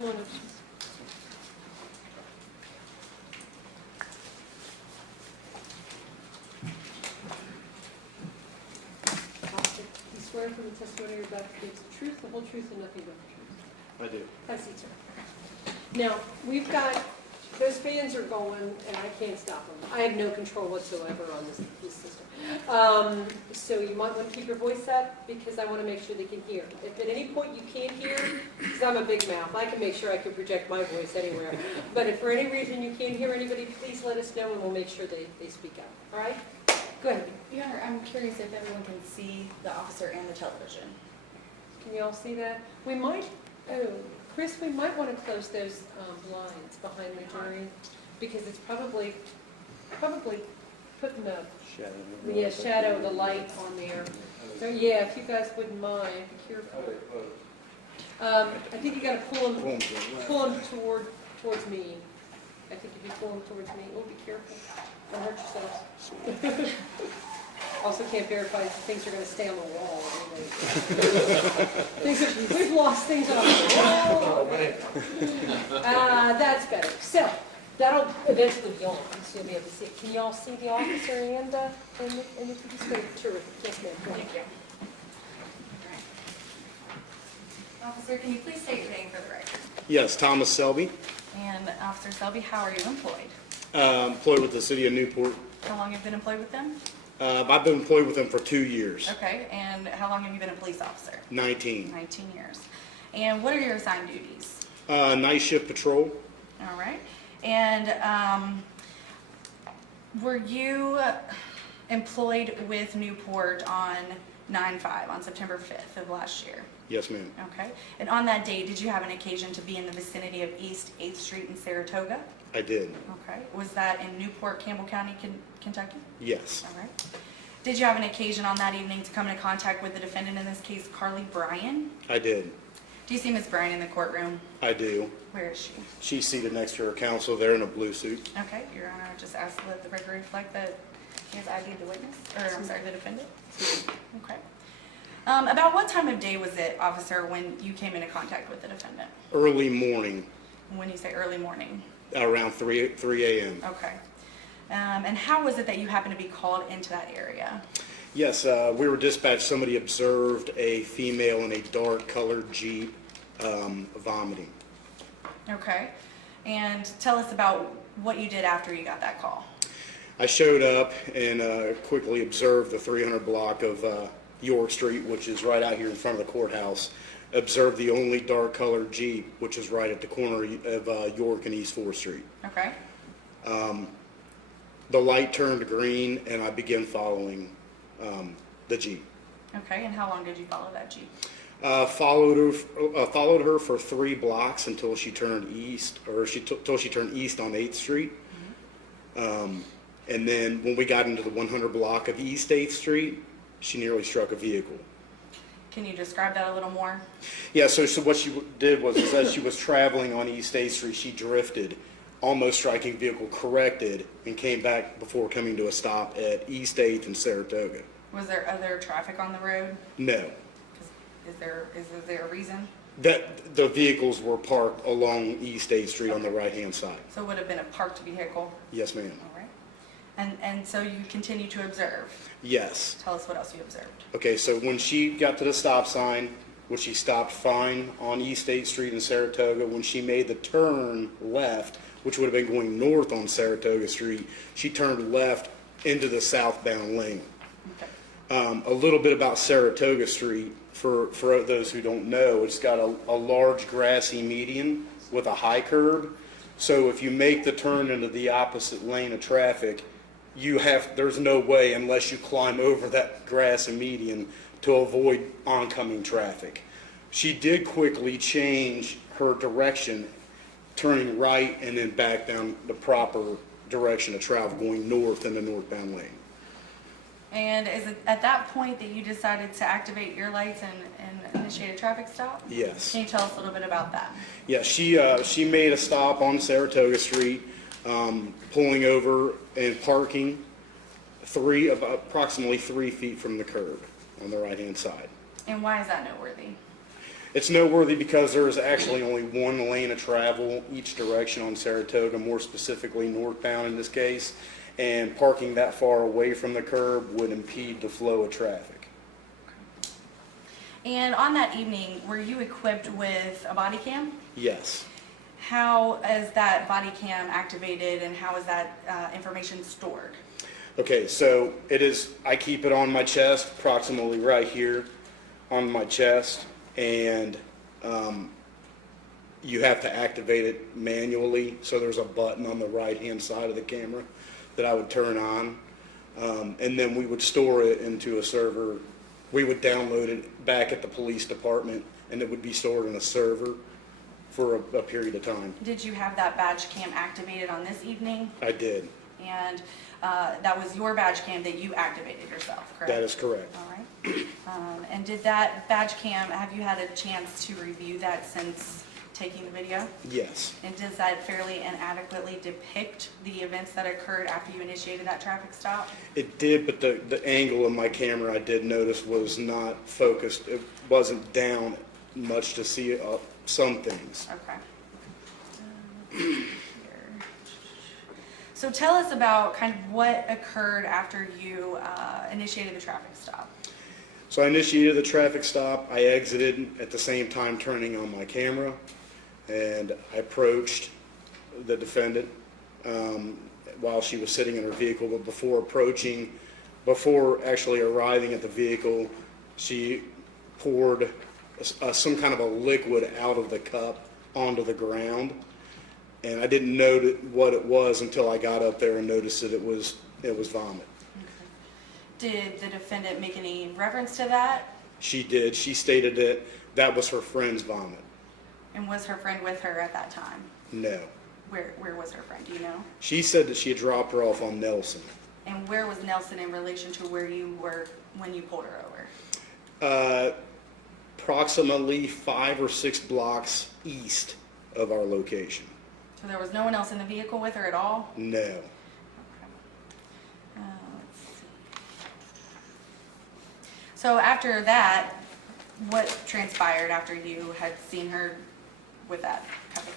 You swear from the testimony you're about to give the truth, the whole truth, and nothing but the truth. I do. Have a seat, sir. Now, we've got, those fans are going, and I can't stop them. I have no control whatsoever on this system. So you might want to keep your voice up, because I want to make sure they can hear. If at any point you can't hear, because I'm a big mouth, I can make sure I can project my voice anywhere. But if for any reason you can't hear anybody, please let us know, and we'll make sure they speak up. All right? Go ahead. Your Honor, I'm curious if everyone can see the officer and the television. Can you all see that? We might, Chris, we might want to close those blinds behind the jury, because it's probably putting the shadow of the light on there. So yeah, if you guys wouldn't mind, be careful. I think you got to pull them towards me. I think if you pull them towards me, oh, be careful. Don't hurt yourselves. Also can't verify if things are going to stay on the wall. We've lost things on the wall. That's better. So that'll eventually be on, so you'll be able to see it. Can you all see the officer and the police? Terrific. Yes, ma'am. Thank you. Officer, can you please state your name for the record? Yes, Thomas Selby. And Officer Selby, how are you employed? Employed with the city of Newport. How long have you been employed with them? I've been employed with them for 2 years. Okay, and how long have you been a police officer? 19. 19 years. And what are your assigned duties? Night shift patrol. All right. And were you employed with Newport on 9/5, on September 5th of last year? Yes, ma'am. Okay. And on that date, did you have an occasion to be in the vicinity of East 8th Street in Saratoga? I did. Okay. Was that in Newport, Campbell County, Kentucky? Yes. All right. Did you have an occasion on that evening to come into contact with the defendant in this case, Carly Bryan? I did. Do you see Ms. Bryan in the courtroom? I do. Where is she? She's seated next to her counsel there in a blue suit. Okay, Your Honor, I just asked to let the record reflect that he has ID'd the witness, or I'm sorry, the defendant. Okay. About what time of day was it, officer, when you came into contact with the defendant? Early morning, When you say early morning? around 3 a.m. Okay. And how was it that you happened to be called into that area? Yes, we were dispatched. Somebody observed a female in a dark colored Jeep vomiting. Okay. And tell us about what you did after you got that call. I showed up and quickly observed the 300 block of York Street, which is right out here in front of the courthouse. Observed the only dark colored Jeep, which is right at the corner of York and East 4th Street. Okay. The light turned green and I began following the Jeep. Okay, and how long did you follow that Jeep? Followed her for 3 blocks until she turned east, till she turned east on 8th Street. And then when we got into the 100 block of East 8th Street, she nearly struck a vehicle. Can you describe that a little more? Yeah, so what she did was, as she was traveling on East 8th Street, she drifted, almost striking vehicle, corrected, and came back before coming to a stop at East 8th and Saratoga. Was there other traffic on the road? No. Is there a reason? That the vehicles were parked along East 8th Street on the right-hand side. So it would have been a parked vehicle? Yes, ma'am. All right. And so you continue to observe. Yes. Tell us what else you observed. Okay, so when she got to the stop sign, which she stopped fine on East 8th Street in Saratoga, when she made the turn left, which would have been going north on Saratoga Street, she turned left into the southbound lane. Okay. A little bit about Saratoga Street, for those who don't know, it's got a large grassy median with a high curb. So if you make the turn into the opposite lane of traffic, there's no way unless you climb over that grassy median to avoid oncoming traffic. She did quickly change her direction, turning right and then back down the proper direction of travel, going north in the northbound lane. And is it at that point that you decided to activate your lights and initiate a traffic stop? Yes. Can you tell us a little bit about that? Yeah, she made a stop on Saratoga Street, pulling over and parking approximately 3 feet from the curb on the right-hand side. And why is that noteworthy? It's noteworthy because there is actually only one lane of travel each direction on Saratoga, more specifically northbound in this case, and parking that far away from the curb would impede the flow of traffic. And on that evening, were you equipped with a body cam? Yes. How is that body cam activated and how is that information stored? Okay, so I keep it on my chest, approximately right here on my chest, and you have to activate it manually. So there's a button on the right-hand side of the camera that I would turn on, and then we would store it into a server. We would download it back at the police department, and it would be stored in a server for a period of time. Did you have that badge cam activated on this evening? I did. And that was your badge cam that you activated yourself, correct? That is correct. All right. And did that badge cam, have you had a chance to review that since taking the video? Yes. And does that fairly and adequately depict the events that occurred after you initiated that traffic stop? It did, but the angle of my camera I did notice was not focused. It wasn't down much to see some things. Okay. Here. So tell us about kind of what occurred after you initiated the traffic stop. So I initiated the traffic stop. I exited at the same time turning on my camera, and I approached the defendant while she was sitting in her vehicle. But before actually arriving at the vehicle, she poured some kind of a liquid out of the cup onto the ground. And I didn't know what it was until I got up there and noticed that it was vomit. Okay. Did the defendant make any reference to that? She did. She stated that that was her friend's vomit. And was her friend with her at that time? No. Where was her friend? Do you know? She said that she had dropped her off on Nelson. And where was Nelson in relation to where you were when you pulled her over? Approximately 5 or 6 blocks east of our location. So there was no one else in the vehicle with her at all? No. Okay. Let's see. So after that, what transpired after you had seen her with that cup of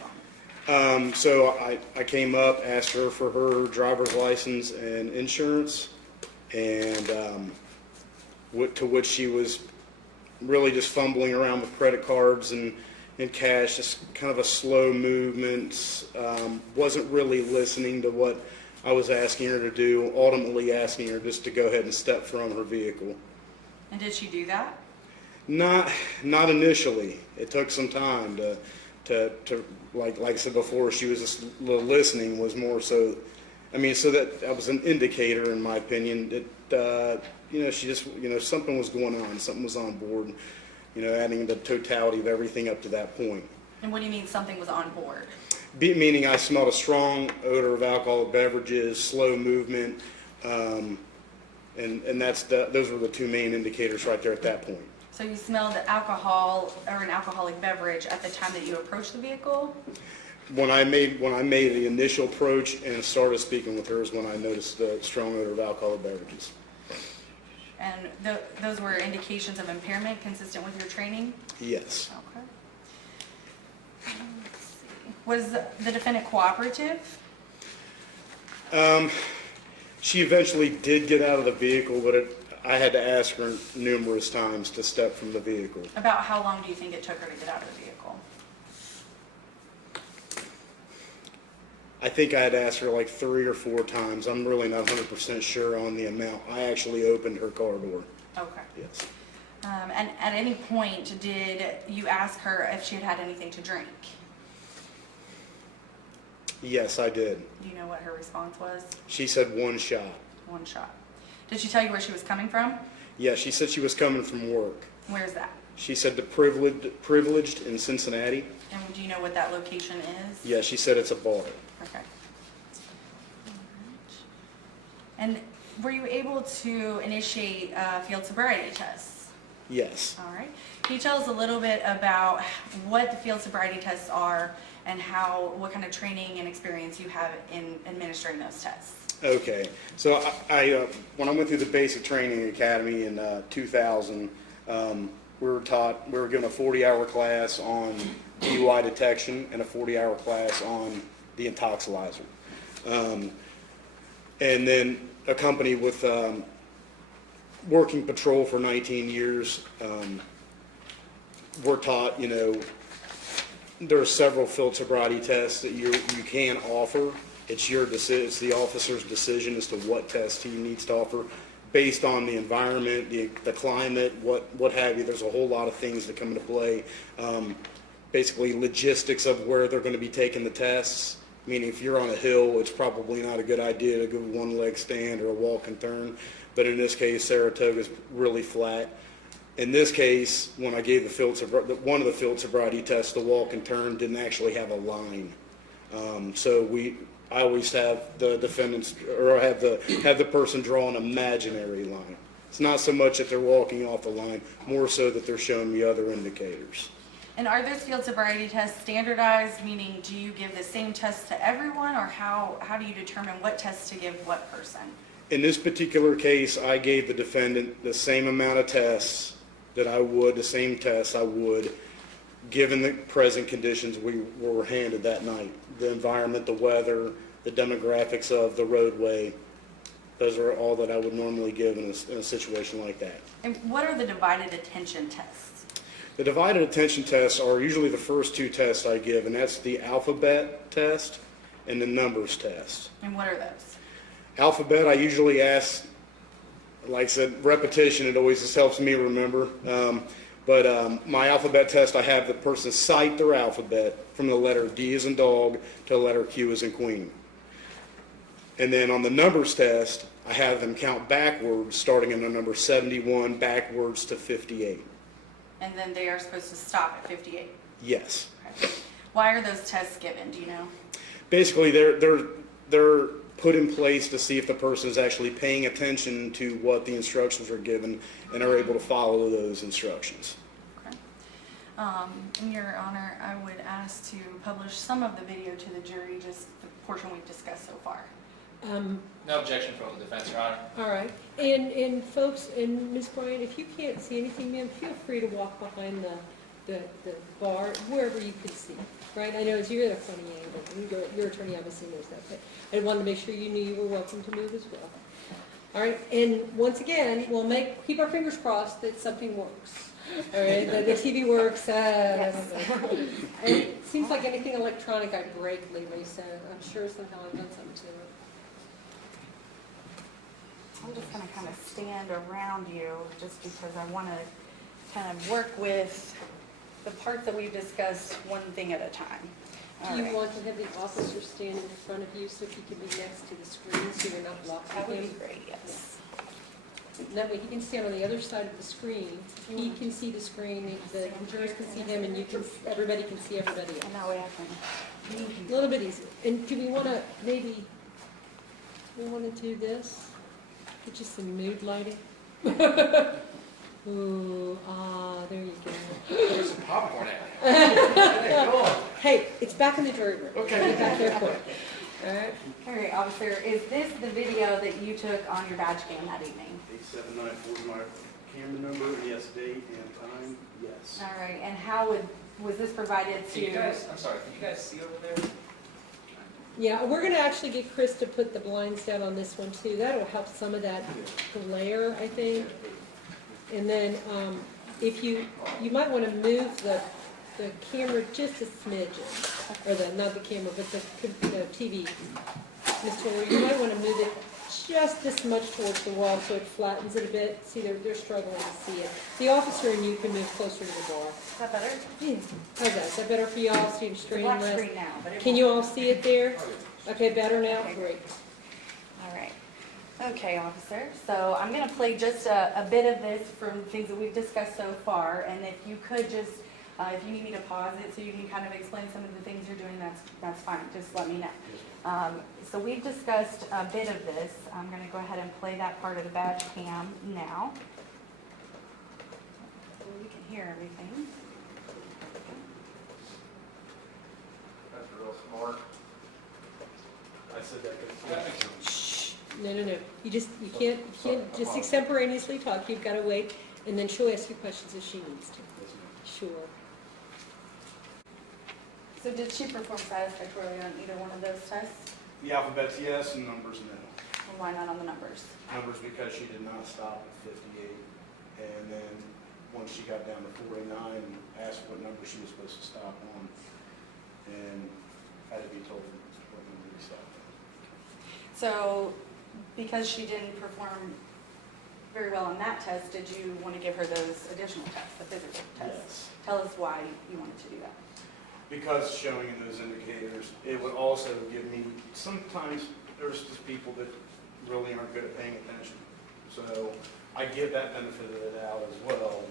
vomit? So I came up, asked her for her driver's license and insurance, and to which she was really just fumbling around with credit cards and cash, just kind of a slow movement, wasn't really listening to what I was asking her to do, ultimately asking her just to go ahead and step from her vehicle. And did she do that? Not initially. It took some time to like I said before, she was just listening was more so. I mean, so that was an indicator, in my opinion, that she just something was going on, something was on board. Adding the totality of everything up to that point. And what do you mean something was on board? Meaning I smelled a strong odor of alcoholic beverages, slow movement, and those were the two main indicators right there at that point. So you smelled alcohol or an alcoholic beverage at the time that you approached the vehicle? When I made the initial approach and started speaking with her is when I noticed the strong odor of alcoholic beverages. And those were indications of impairment consistent with your training? Yes. Okay. Let's see. Was the defendant cooperative? She eventually did get out of the vehicle, but I had to ask her numerous times to step from the vehicle. About how long do you think it took her to get out of the vehicle? I think I had asked her like 3 or 4 times. I'm really not 100% sure on the amount. I actually opened her car door. Okay. Yes. And at any point, did you ask her if she had had anything to drink? Yes, I did. Do you know what her response was? She said 1 shot. 1 shot. Did she tell you where she was coming from? Yeah, she said she was coming from work. Where's that? She said the privileged in Cincinnati. And do you know what that location is? Yeah, she said it's a bar. Okay. And were you able to initiate field sobriety tests? Yes. All right. Can you tell us a little bit about what the field sobriety tests are and what kind of training and experience you have in administering those tests? Okay. So I when I went through the basic training academy in 2000, we were given a 40-hour class on DUI detection and a 40-hour class on the intoxilizer. And then a company with working patrol for 19 years, we're taught, there are several field sobriety tests that you can offer. It's it's the officer's decision as to what test he needs to offer based on the environment, the climate, what have you. There's a whole lot of things that come into play. Basically logistics of where they're going to be taking the tests. Meaning if you're on a hill, it's probably not a good idea to go one leg stand or a walk and turn. But in this case, Saratoga's really flat. In this case, when I gave one of the field sobriety tests, the walk and turn didn't actually have a line. I always have the defendants, or have the person draw an imaginary line. It's not so much that they're walking off the line, more so that they're showing me other indicators. And are those field sobriety tests standardized, meaning do you give the same test to everyone, or how do you determine what test to give what person? In this particular case, I gave the defendant the same amount of tests the same tests I would, given the present conditions we were handed that night. The environment, the weather, the demographics of the roadway, those are all that I would normally give in a situation like that. And what are the divided attention tests? The divided attention tests are usually the first two tests I give, and that's the alphabet test and the numbers test. And what are those? Alphabet, I usually ask, like I said, repetition, it always just helps me remember. My alphabet test, I have the person cite their alphabet from the letter D as in dog to the letter Q as in queen. And then on the numbers test, I have them count backwards, starting in the number 71 backwards to 58. And then they are supposed to stop at 58? Yes. Okay. Why are those tests given, do you know? Basically, they're put in place to see if the person is actually paying attention to what the instructions are given and are able to follow those instructions. Okay. In your honor, I would ask to publish some of the video to the jury, just the portion we've discussed so far. No objection from the defense, Your Honor. All right, and folks, and Ms. Bryant, if you can't see anything, ma'am, feel free to walk behind the bar, wherever you can see, right? I know you're at a funny angle, your attorney obviously knows that, but I wanted to make sure you knew you were welcome to move as well. All right, and once again, we'll keep our fingers crossed that something works. All right, that the TV works. And it seems like anything electronic I break lately, so I'm sure somehow I've done something to it. I'm just going to kind of stand around you just because I want to kind of work with the parts that we've discussed one thing at a time. Do you want to have the officer stand in front of you so he can be next to the screen so you're not blocked That with would him? be great, yes. That way he can stand on the other side of the screen. He can see the screen, the jurors can see him, and everybody can see everybody And else. that way I can. A little bit easier. And do we want to do this? Get you some mood lighting? Ooh, there you go. There's some popcorn out. Hey, it's back in the jury room. Okay. Get back there for it. All right. All right, officer, is this the video that you took on your badge cam that evening? 8794 is my camera number, yes, date and time, yes. All right, and how was this provided Can you to? guys, I'm sorry, can you guys see over there? Yeah, we're going to actually get Chris to put the blinds down on this one too. That'll help some of that glare, I think. And then if you might want to move the camera just a smidgen, or not the camera, but the TV. Ms. Torrey, you might want to move it just this much towards the wall so it flattens it a bit. See, they're struggling to see it. The officer and you can move closer to the bar. Is that better? Yeah. How's that? Is that better for y'all? See him The straight black and rest? screen now, but it Can won't. you all see it there? Okay, better now? Okay. Great. All right. Okay, officer. So I'm going to play just a bit of this from things that we've discussed so far, and if you could just, if you need me to pause it so you can kind of explain some of the things you're doing, that's fine. Just let me know. So we've discussed a bit of this. I'm going to go ahead and play that part of the badge cam now. So we can hear everything. That's real smart. I said that That makes sense. No. You can't just extemporaneously talk. You've got to wait. And then she'll ask you questions if she needs to. Sure. So did she perform satisfactorily on either one of those tests? The alphabet's yes and numbers no. And why not on the numbers? Numbers because she did not stop at 58. And then once she got down to 49, asked what number she was supposed to stop on. And had to be told what number to stop on. So because she didn't perform very well on that test, did you want to give her those additional tests, the physical tests? Yes. Tell us why you wanted to do that. Because showing in those indicators, it would also give me, sometimes there's just people that really aren't good at paying attention. So I give that benefit of the doubt as well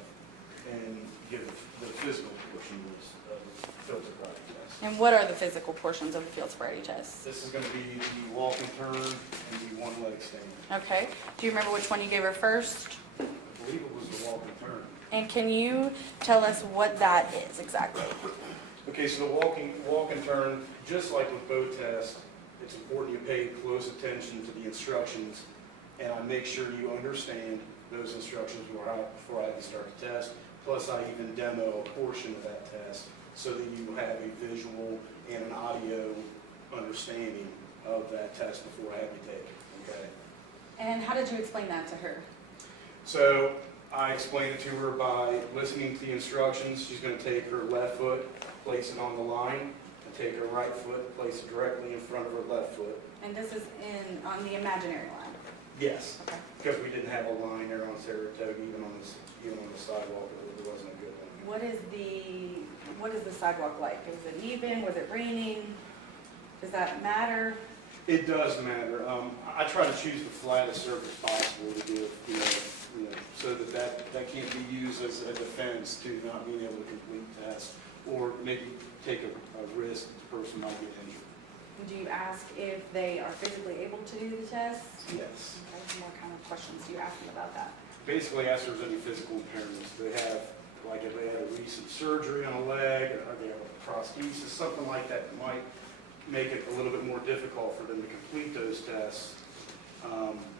and give the physical portion of the field sobriety test. And what are the physical portions of the field sobriety test? This is going to be the walk and turn and the one leg stand. Okay. Do you remember which one you gave her first? I believe it was the walk and turn. And can you tell us what that is exactly? Okay, so the walk and turn, just like with both tests, it's important you pay close attention to the instructions, and I make sure you understand those instructions before I even start the test. Plus, I even demo a portion of that test so that you have a visual and an audio understanding of that test before I have you take it, okay? And how did you explain that to her? So I explained it to her by listening to the instructions. She's going to take her left foot, place it on the line, and take her right foot, place it directly in front of her left foot. And this is on the imaginary line. Yes, Okay. because we didn't have a line there on Saratoga, even on the sidewalk, it wasn't a good one. What is the sidewalk like? Is it even? Was it raining? Does that matter? It does matter. I try to choose the flattest surface possible to do it, so that can't be used as a defense to not being able to complete tests, or maybe take a risk that the person might get injured. Do you ask if they are physically able to do the test? Yes. Okay, what kind of questions do you ask them about that? Basically, ask if there's any physical impairments. They have, like if they had a recent surgery on a leg, or they have a prosthesis, something like that might make it a little bit more difficult for them to complete those tests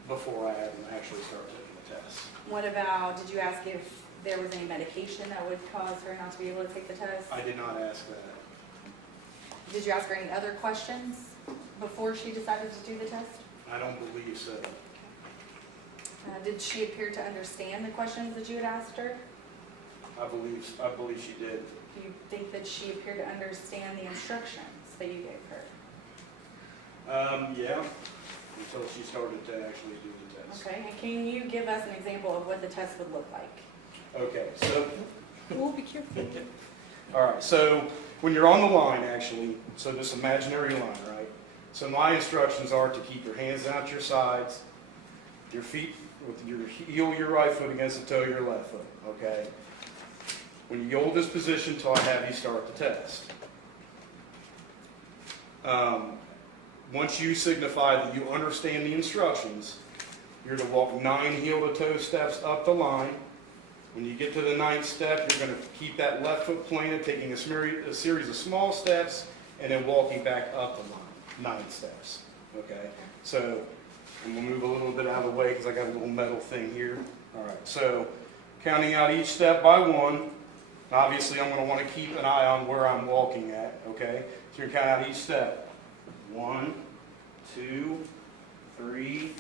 before I have them actually start taking the tests. What about, did you ask if there was any medication that would cause her not to be able to take the test? I did not ask that. Did you ask her any other questions before she decided to do the test? I don't believe so. Did she appear to understand the questions that you had asked her? I believe she did. Do you think that she appeared to understand the instructions that you gave her? Yeah, until she started to actually do the test. Okay, and can you give us an example of what the test would look like? Okay, so, Oh, be careful. all right, so when you're on the line, actually, so this imaginary line, right? So my instructions are to keep your hands out your sides, your feet with your heel of your right foot against the toe of your left foot, okay? When you hold this position till I have you start the test. Once you signify that you understand the instructions, you're to walk 9 heel-to-toe steps up the line. When you get to the 9th step, you're going to keep that left foot planted, taking a series of small steps, and then walking back up the line, 9 steps, okay? So I'm going to move a little bit out of the way because I got a little metal thing here. All right, so counting out each step by 1. Obviously, I'm going to want to keep an eye on where I'm walking at, okay? So you're counting out each step. 1, 2, 3,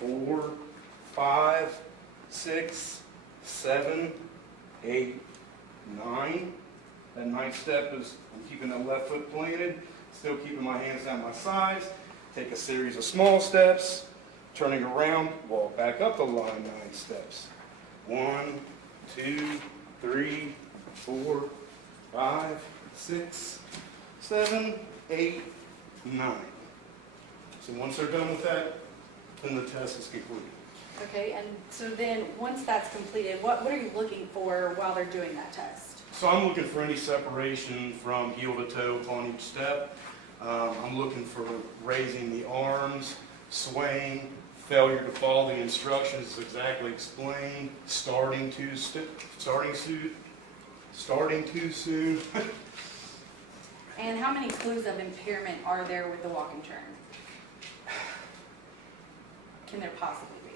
4, 5, 6, 7, 8, 9. That 9th step is I'm keeping the left foot planted, still keeping my hands down my sides. Take a series of small steps, turning around, walk back up the line 9 steps. 1, 2, 3, 4, 5, 6, 7, 8, 9. So once they're done with that, then the test is complete. Okay, and so then, once that's completed, what are you looking for while they're doing that test? So I'm looking for any separation from heel to toe on each step. I'm looking for raising the arms, swaying, failure to follow the instructions exactly explained, starting too soon. And how many clues of impairment are there with the walk and turn? Can there possibly be?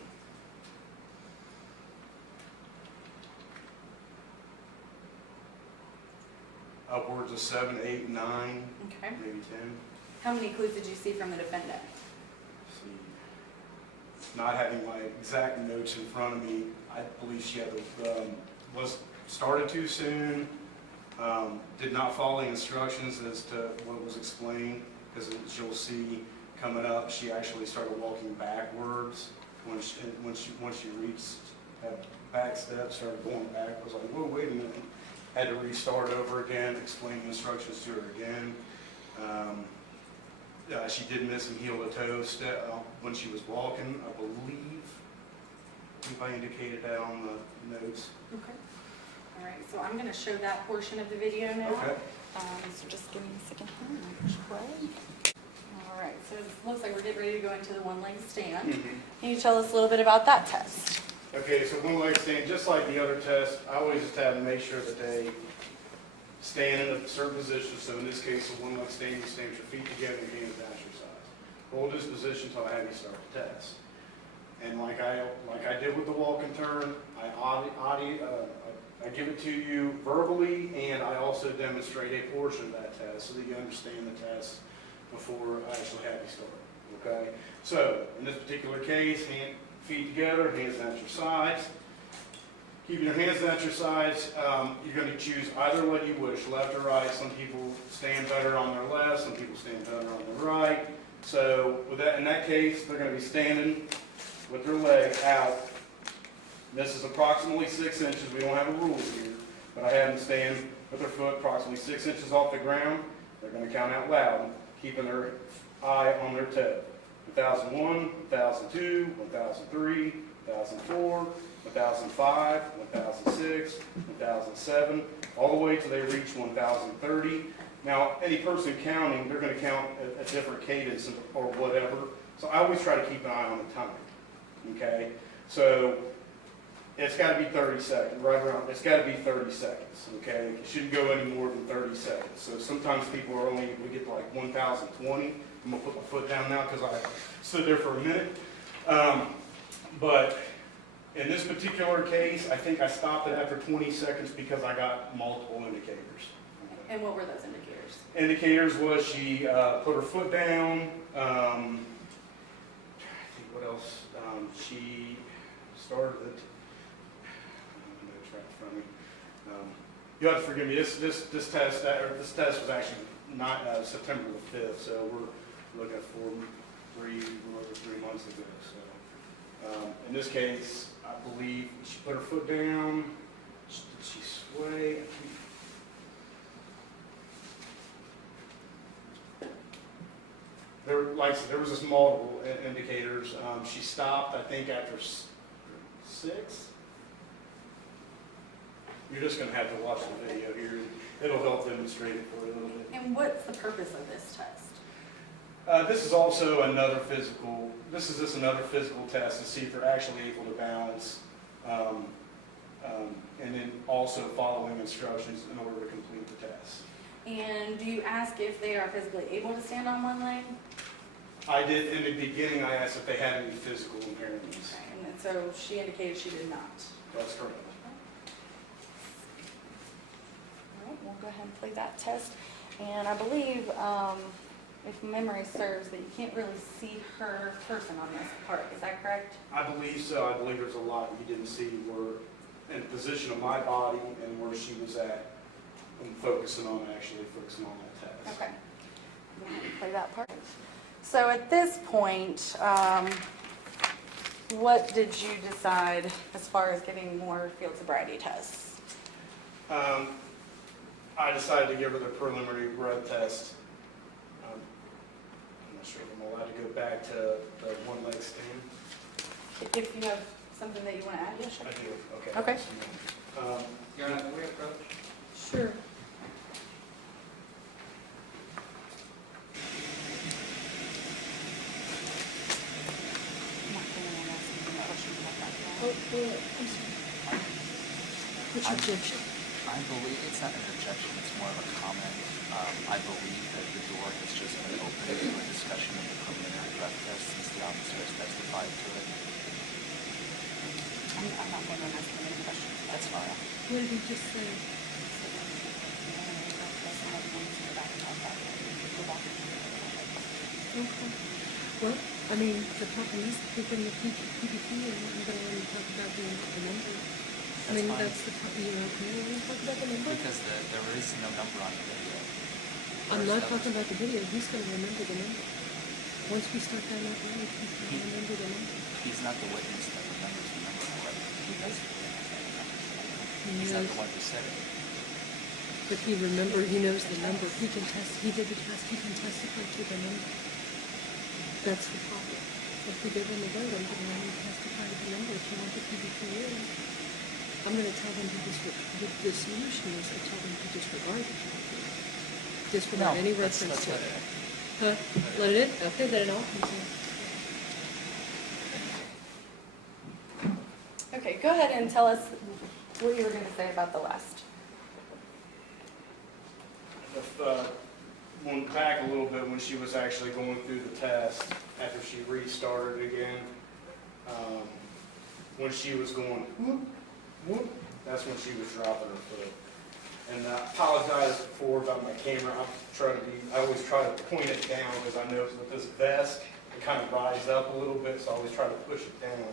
upwards of 7, 8, 9, Okay. maybe 10. How many clues did you see from the defendant? See, not having my exact notes in front of me, I believe she had was started too soon, did not follow the instructions as to what was explained, because as you'll see coming up, she actually started walking backwards once she reached that back step, started going back. Was like, whoa, wait a minute. Had to restart over again, explain the instructions to her again. She did miss some heel-to-toe step when she was walking, I believe. If I indicated that on the notes. Okay. All right, so I'm going to show that portion of the video now. Okay. So just give me a second here and I'll push play. All right, so it looks like we're getting ready to go into the one-leg stand. Can you tell us a little bit about that test? Okay, so one leg stand, just like the other test, I always just have to make sure that they stand in a certain position. So in this case, a one leg stand, you stand with your feet together, your hands down your sides. Hold this position until I have you start the test. And like I did with the walk and turn, I give it to you verbally, and I also demonstrate a portion of that test so that you understand the test before I actually have you start. Okay? So in this particular case, feet together, hands down at your sides. Keeping your hands down at your sides, you're going to choose either way you wish, left or right. Some people stand better on their left, some people stand better on their right. So in that case, they're going to be standing with their leg out. This is approximately 6 inches. We don't have a rule here, but I have them stand with their foot approximately 6 inches off the ground. They're going to count out loud, keeping their eye on their toe. 1001, 1002, 1003, 1004, 1005, 1006, 1007, all the way till they reach 1030. Now, any person counting, they're going to count a different cadence or whatever. So I always try to keep an eye on the time. Okay? So it's got to be 30 seconds, right around. It's got to be 30 seconds. Okay? It shouldn't go any more than 30 seconds. So sometimes people are only, we get to like 1020. I'm going to put my foot down now because I stood there for a minute. But in this particular case, I think I stopped it after 20 seconds because I got multiple indicators. And what were those indicators? Indicators was she put her foot down. I think what else? She started it. Right in front of me. You have to forgive me. This test was actually not September the 5th, so we're looking at 3 months ago. So in this case, I believe she put her foot down. Did she sway? Like I said, there was just multiple indicators. She stopped, I think, after 6. You're just going to have to watch the video here. It'll help demonstrate it for you a little bit. And what's the purpose of this test? This is also another physical. This is just another physical test to see if they're actually able to balance, and then also following instructions in order to complete the test. And do you ask if they are physically able to stand on one leg? I did in the beginning. I asked if they had any physical impairments. Okay, and then so she indicated she did not. That's correct. All right, we'll go ahead and play that test. And I believe, if memory serves, that you can't really see her person on this part. Is that correct? I believe so. I believe there's a lot you didn't see where in the position of my body and where she was at. I'm focusing on that test. Okay. Go ahead and play that part. So at this point, what did you decide as far as getting more field sobriety tests? I decided to give her the preliminary breath test. I'm not sure if I'm allowed to go back to the one leg stand. If you have something that you want to add, yes, sure. I do. Okay. Okay. You're on the way approach? Sure. I'm not going to ask any questions about that. Oh, I'm sorry. What's your objection? I believe it's not an objection, it's more of a comment. I believe that the door has just been opened to a discussion of the preliminary breath test since the officer has testified to it. I'm not going to ask any questions. That's fine. What did he just say? Okay. Well, I mean, the problem is within the PPP, and we're going to talk about the number. I mean, That's fine. that's the part, you know, can we talk about the number? Because there is no number on the video. I'm not That was- talking about the video, he's going to remember the number. Once we start down that road, he's going to remember the number. He's not the witness that remembers the number, however. He does remember the number. He's not the one who said it. But he knows the number, he can he did the test, he can testify to the number. That's the problem. If we give him a vote, I'm going to let him testify to the number if you want the PPP in. I'm going to tell them to the solution is to tell them to disregard the PPP. Disregard any reference to it. Huh? Let it in? Okay, then it all comes in. Okay, go ahead and tell us what you were going to say about the last. If, went back a little bit when she was actually going through the test, after she restarted again, when she was going whoop, whoop, that's when she was dropping her foot. And I apologized before about my camera. I always try to point it down because I know with this vest, it kind of rises up a little bit, so I always try to push it down.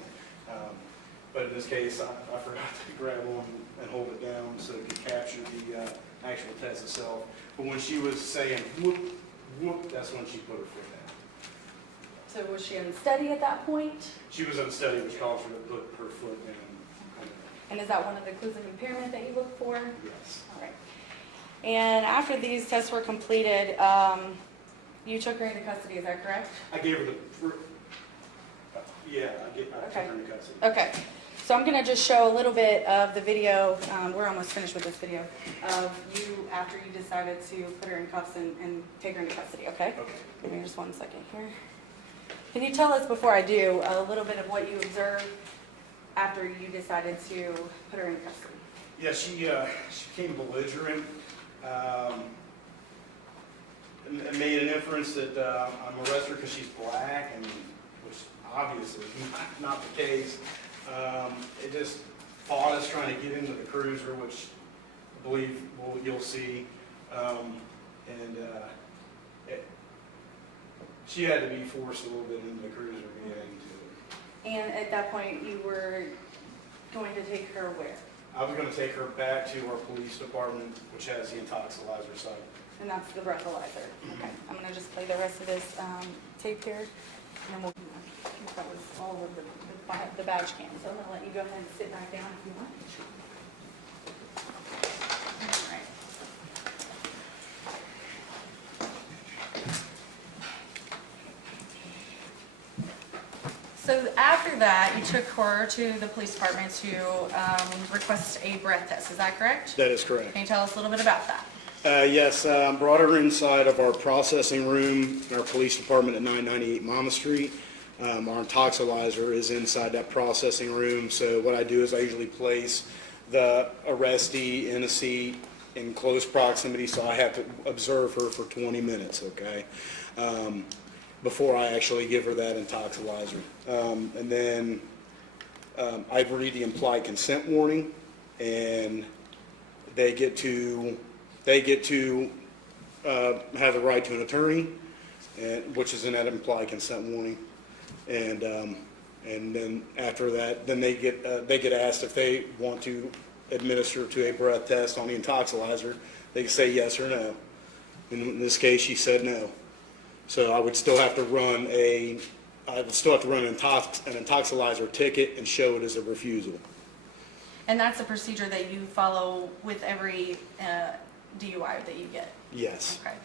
But in this case, I forgot to grab on and hold it down so it could capture the actual test itself. But when she was saying whoop, whoop, that's when she put her foot down. So was she unsteady at that point? She was unsteady, which caused her to put her foot down. And is that one of the clues of impairment that you look for? Yes. All right. And after these tests were completed, you took her into custody, is that correct? I gave her the, I took her into custody. Okay. So I'm going to just show a little bit of the video, we're almost finished with this video, of you after you decided to put her in cuffs and take her into custody, okay? Okay. Give me just 1 second here. Can you tell us, before I do, a little bit of what you observed after you decided to put her in custody? Yeah, she became belligerent, and made an inference that I'm arrested because she's black, and which obviously is not the case. It just fought us trying to get into the cruiser, which I believe you'll see, she had to be forced a little bit into the cruiser to get into it. And at that point, you were going to take her where? I was going to take her back to our police department, which has the intoxilizer site. And that's the breathalyzer. Okay, I'm going to just play the rest of this tape here, and then we'll, that was all of the badge cam. So I'm going to let you go ahead and sit back down if you want. All right. So after that, you took her to the police department to request a breath test. Is that correct? That is correct. Can you tell us a little bit about that? Yes, brought her inside of our processing room in our police department at 998 Mama Street. Our intoxilizer is inside that processing room, so what I do is I usually place the arrestee in a seat in close proximity, so I have to observe her for 20 minutes, okay, before I actually give her that intoxilizer. And then I read the implied consent warning, and they get to have the right to an attorney, which is in that implied consent warning. And then after that, then they get asked if they want to administer to a breath test on the intoxilizer. They can say yes or no. In this case, she said no. So I would still have to run an intoxilizer ticket and show it as a refusal. And that's a procedure that you follow with every DUI that you get? Yes. Okay.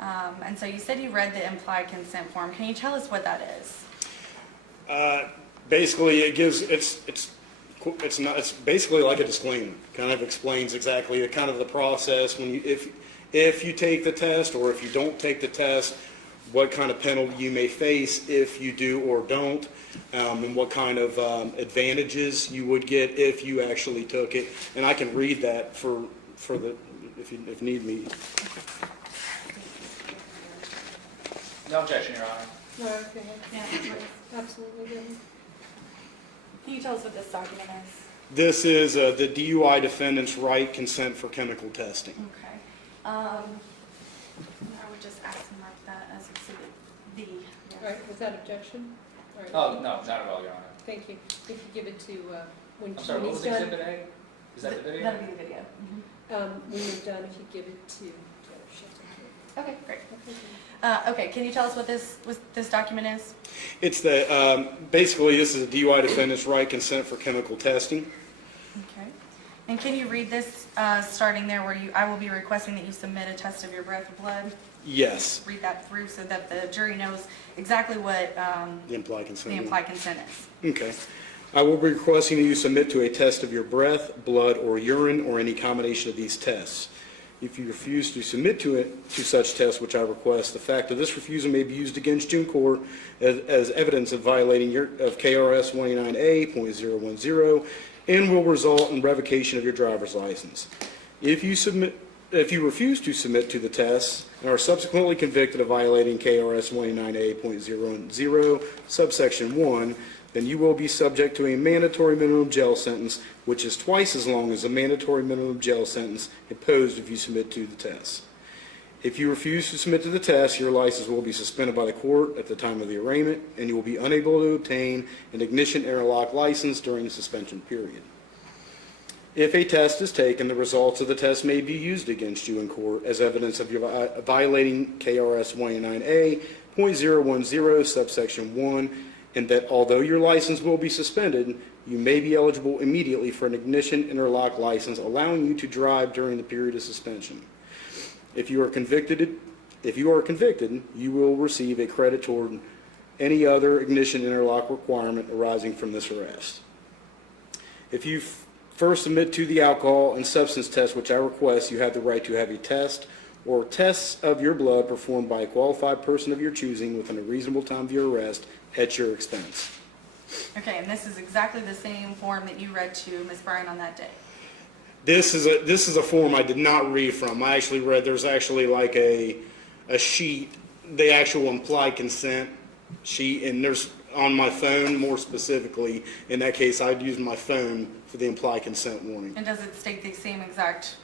And so you said you read the implied consent form. Can you tell us what that is? Basically, it's basically like a disclaimer. Kind of explains exactly the process when if you take the test or if you don't take the test, what kind of penalty you may face if you do or don't, and what kind of advantages you would get if you actually took it. And I can read that for the if need me. No objection, Your Honor. No, okay, Yeah. absolutely good. Can you tell us what this document is? This is the DUI defendant's right consent for chemical testing. Okay. I would just ask to mark that as Exhibit B. The. All right, without objection? All right. Oh, no, not at all, Your Honor. Thank you. If you give it to, when I'm sorry, what he's was done, Exhibit A? Is that the video? That'll be the video. when you're done, if you give it to, Okay, great. Okay, can you tell us what this document is? It's the, basically, this is a DUI defendant's right consent for chemical testing. Okay. And can you read this, starting there where I will be requesting that you submit a test of your breath or blood? Yes, Read that through so that the jury knows exactly what the implied consent. the implied consent is. Okay. I will be requesting that you submit to a test of your breath, blood, or urine, or any combination of these tests. If you refuse to submit to such tests, which I request, the fact of this refusal may be used against you in court as evidence of violating of KRS 189A.010 and will result in revocation of your driver's license. If you refuse to submit to the tests and are subsequently convicted of violating KRS 189A.010 subsection 1, then you will be subject to a mandatory minimum jail sentence, which is twice as long as the mandatory minimum jail sentence imposed if you submit to the test. If you refuse to submit to the test, your license will be suspended by the court at the time of the arraignment, and you will be unable to obtain an ignition interlock license during the suspension period. If a test is taken, the results of the test may be used against you in court as evidence of your violating KRS 189A.010 subsection 1, and that although your license will be suspended, you may be eligible immediately for an ignition interlock license, allowing you to drive during the period of suspension. If you are convicted, you will receive a credit toward any other ignition interlock requirement arising from this arrest. If you first submit to the alcohol and substance test, which I request, you have the right to have a test or tests of your blood performed by a qualified person of your choosing within a reasonable time of your arrest at your expense. Okay, and this is exactly the same form that you read to Ms. Bryan on that day. This is a form I did not read from. I actually read, there's actually like a sheet, the actual implied consent sheet, and there's on my phone more specifically. In that case, I'd use my phone for the implied consent warning. And does it state the same exact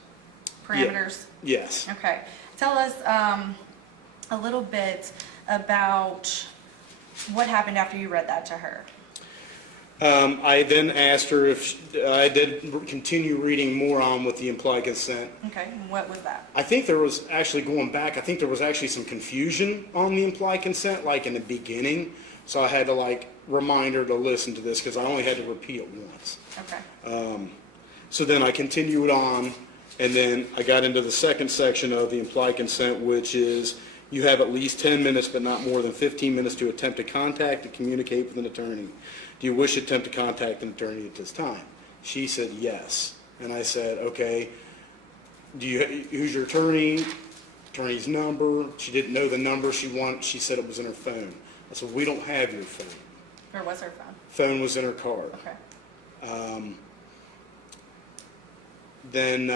parameters? Yes. Okay. Tell us a little bit about what happened after you read that to her. I then asked her if I did continue reading more on with the implied consent. Okay, and what was that? I think there was actually, going back, I think there was actually some confusion on the implied consent, like in the beginning. So I had to like remind her to listen to this because I only had to repeat it once. Okay. So then I continued on, and then I got into the second section of the implied consent, which is you have at least 10 minutes, but not more than 15 minutes to attempt to contact and communicate with an attorney. Do you wish to attempt to contact an attorney at this time? She said yes. And I said, okay, who's your attorney? Attorney's number. She didn't know the number she wanted. She said it was in her phone. I said, we don't have your phone. Where was her phone? Phone was in her car. Okay. Then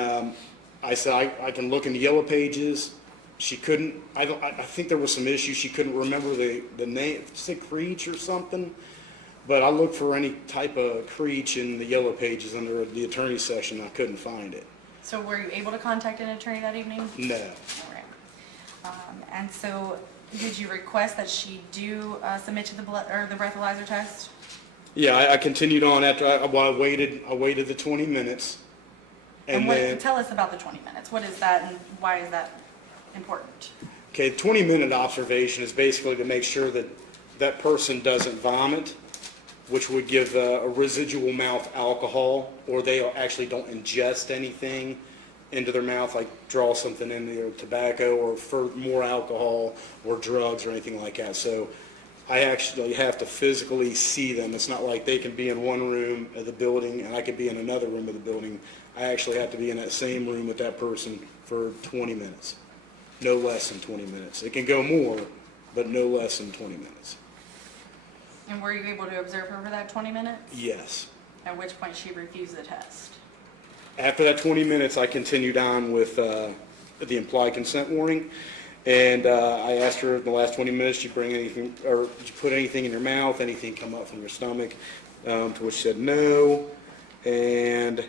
I said, I can look in the yellow pages. She couldn't, I think there was some issue. She couldn't remember the name, say Creech or something. But I looked for any type of Creech in the yellow pages under the attorney section. I couldn't find it. So were you able to contact an attorney that evening? No. All right. And so did you request that she do submit to the blood or the breathalyzer test? Yeah, I continued on after I waited the 20 minutes. And then, tell us about the 20 minutes. What is that and why is that important? okay, 20-minute observation is basically to make sure that that person doesn't vomit, which would give a residual mouth alcohol, or they actually don't ingest anything into their mouth, like draw something into their tobacco or for more alcohol or drugs or anything like that. So I actually have to physically see them. It's not like they can be in one room of the building and I could be in another room of the building. I actually have to be in that same room with that person for 20 minutes, no less than 20 minutes. It can go more, but no less than 20 minutes. And were you able to observe her for that 20 minutes? Yes. At which point she refused the test? After that 20 minutes, I continued on with the implied consent warning. And I asked her in the last 20 minutes, did you bring anything, or did you put anything in your mouth, anything come up from your stomach? To which she said no. And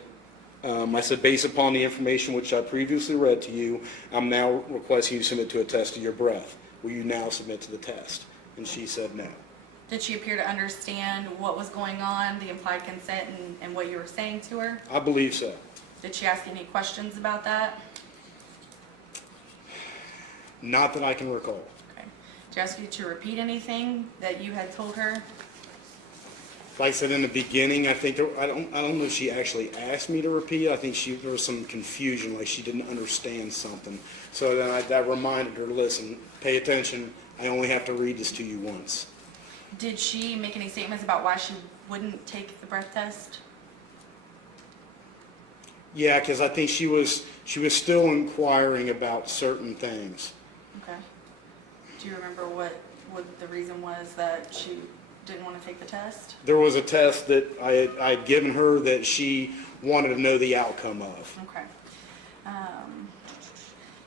I said, based upon the information which I previously read to you, I'm now requesting you submit to a test of your breath. Will you now submit to the test? And she said no. Did she appear to understand what was going on, the implied consent, and what you were saying to her? I believe so. Did she ask any questions about that? Not that I can recall. Okay. Did she ask you to repeat anything that you had told her? Like I said in the beginning, I think I don't know if she actually asked me to repeat. I think there was some confusion, like she didn't understand something. So then I reminded her, listen, pay attention. I only have to read this to you once. Did she make any statements about why she wouldn't take the breath test? Yeah, because I think she was still inquiring about certain things. Okay. Do you remember what the reason was that she didn't want to take the test? There was a test that I had given her that she wanted to know the outcome of. Okay.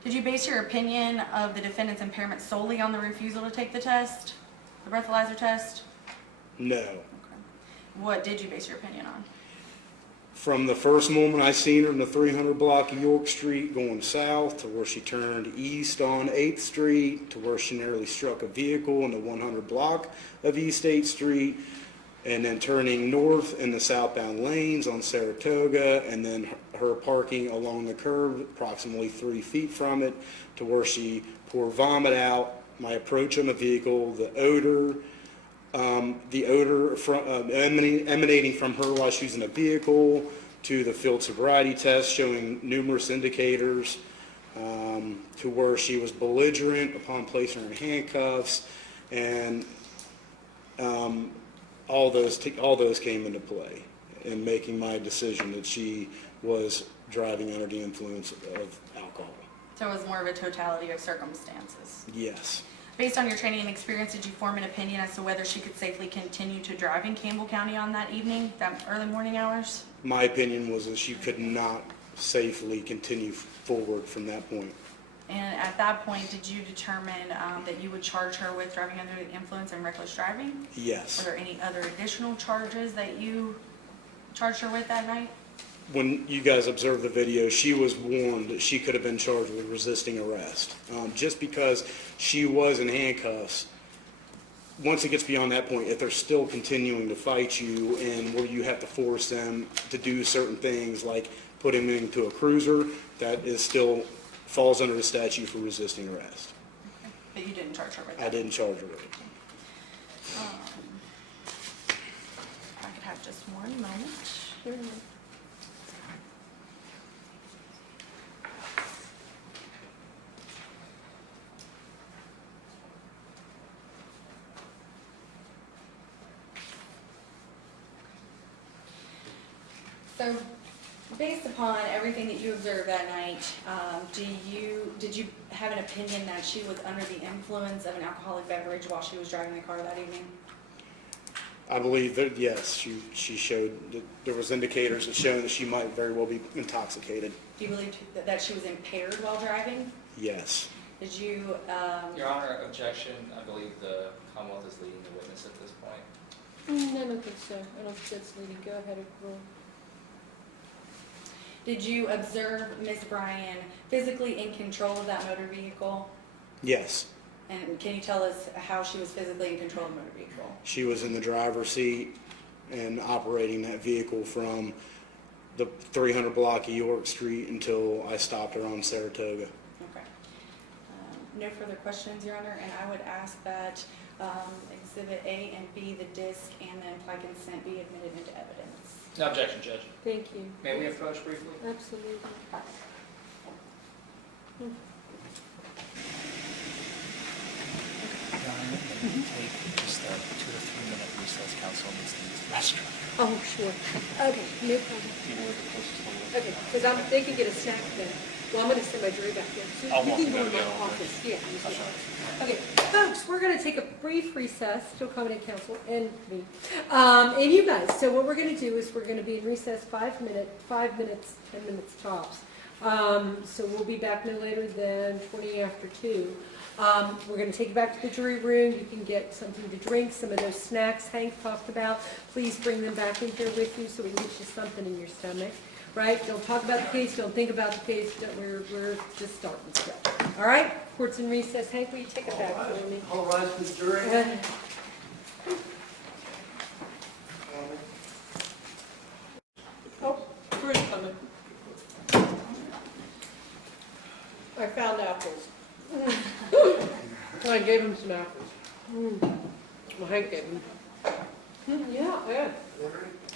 Did you base your opinion of the defendant's impairment solely on the refusal to take the test, the breathalyzer test? No. Okay. What did you base your opinion on? From the first moment I seen her in the 300 block of York Street going south to where she turned east on 8th Street to where she nearly struck a vehicle in the 100 block of East 8th Street, and then turning north in the southbound lanes on Saratoga, and then her parking along the curb approximately 3 feet from it to where she poured vomit out, my approach on the vehicle, the odor from, emanating from her while she was in a vehicle, to the field sobriety test showing numerous indicators, to where she was belligerent upon placing her in handcuffs, and all those came into play in making my decision that she was driving under the influence of alcohol. So it was more of a totality of circumstances. Yes. Based on your training and experience, did you form an opinion as to whether she could safely continue to drive in Campbell County on that evening, that early morning hours? My opinion was that she could not safely continue forward from that point. And at that point, did you determine that you would charge her with driving under the influence and reckless driving? Yes. Were there any other additional charges that you charged her with that night? When you guys observed the video, she was warned that she could have been charged with resisting arrest. Just because she was in handcuffs, once it gets beyond that point, if they're still continuing to fight you and where you have to force them to do certain things like put them into a cruiser, that is still falls under the statute for resisting arrest. Okay. But you didn't charge her with that? I didn't charge her with it. If I could have just one moment. So, based upon everything that you observed that night, did you have an opinion that she was under the influence of an alcoholic beverage while she was driving the car that evening? I believe that, yes, she showed that there was indicators that showed that she might very well be intoxicated. Do you believe that she was impaired while driving? Yes. Did you, Your Honor, objection. I believe the Commonwealth is leading the witness at this point. I don't think so. I don't think that's leading. Go ahead and rule. did you observe Ms. Bryan physically in control of that motor vehicle? Yes. And can you tell us how she was physically in control of the motor vehicle? She was in the driver's seat and operating that vehicle from the 300 block of York Street until I stopped her on Saratoga. Okay. No further questions, Your Honor, and I would ask that Exhibit A and B, the disc and the implied consent, be admitted into evidence. No objection, Judge. Thank you. May we approach briefly? Absolutely. Take just a 2 to 3 minute recess. Council needs to use the restroom. Oh, sure. Okay, no problem. Okay, because they can get a snack then. Well, I'm going to send my Dre back there. So I'll you walk can go you in my down. office. Yeah. you can. Okay, folks, we're going to take a brief recess to accommodate council and me. And you guys, so what we're going to do is we're going to be in recess 5 minutes, 10 minutes tops. So we'll be back no later than 20 after 2. We're going to take you back to the jury room. You can get something to drink, some of those snacks Hank talked about. Please bring them back in here with you so we can get you something in your stomach. right? Don't talk about the case, don't think about the case, we're just starting still. All right, court's in recess. Hank, will you take it back for me? All rise for the jury. Oh, Bruce coming. I found apples. I gave him some apples. Well, Hank gave him. Yeah.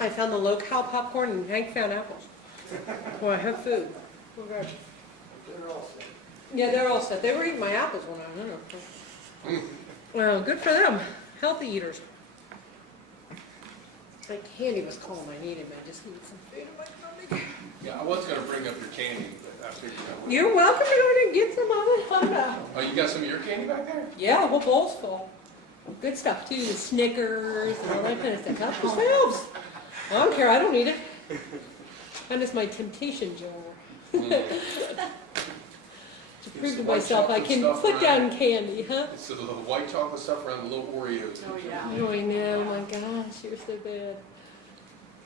I found the low-cal popcorn and Hank found apples. Well, I have food. Oh, gosh. They're all set. Yeah, they're all set. They were eating my apples when I was in there. Well, good for them. Healthy eaters. Like candy was calling I needed. I just needed some food in my stomach. Yeah, I was gonna bring up your candy, but I figured I would. You're welcome to go in and get some of it. Oh, you got some of your candy back there? Yeah, the whole bowl's full. Good stuff too, the Snickers and all that kind of stuff. Help yourselves. I don't care, I don't need it. And it's my temptation jar. To prove to some white myself I chocolate can stuff put around. down candy, huh? It's the little white chocolate stuff around the little Oreos. Oh, yeah. Oh, I know, my gosh, you're so bad.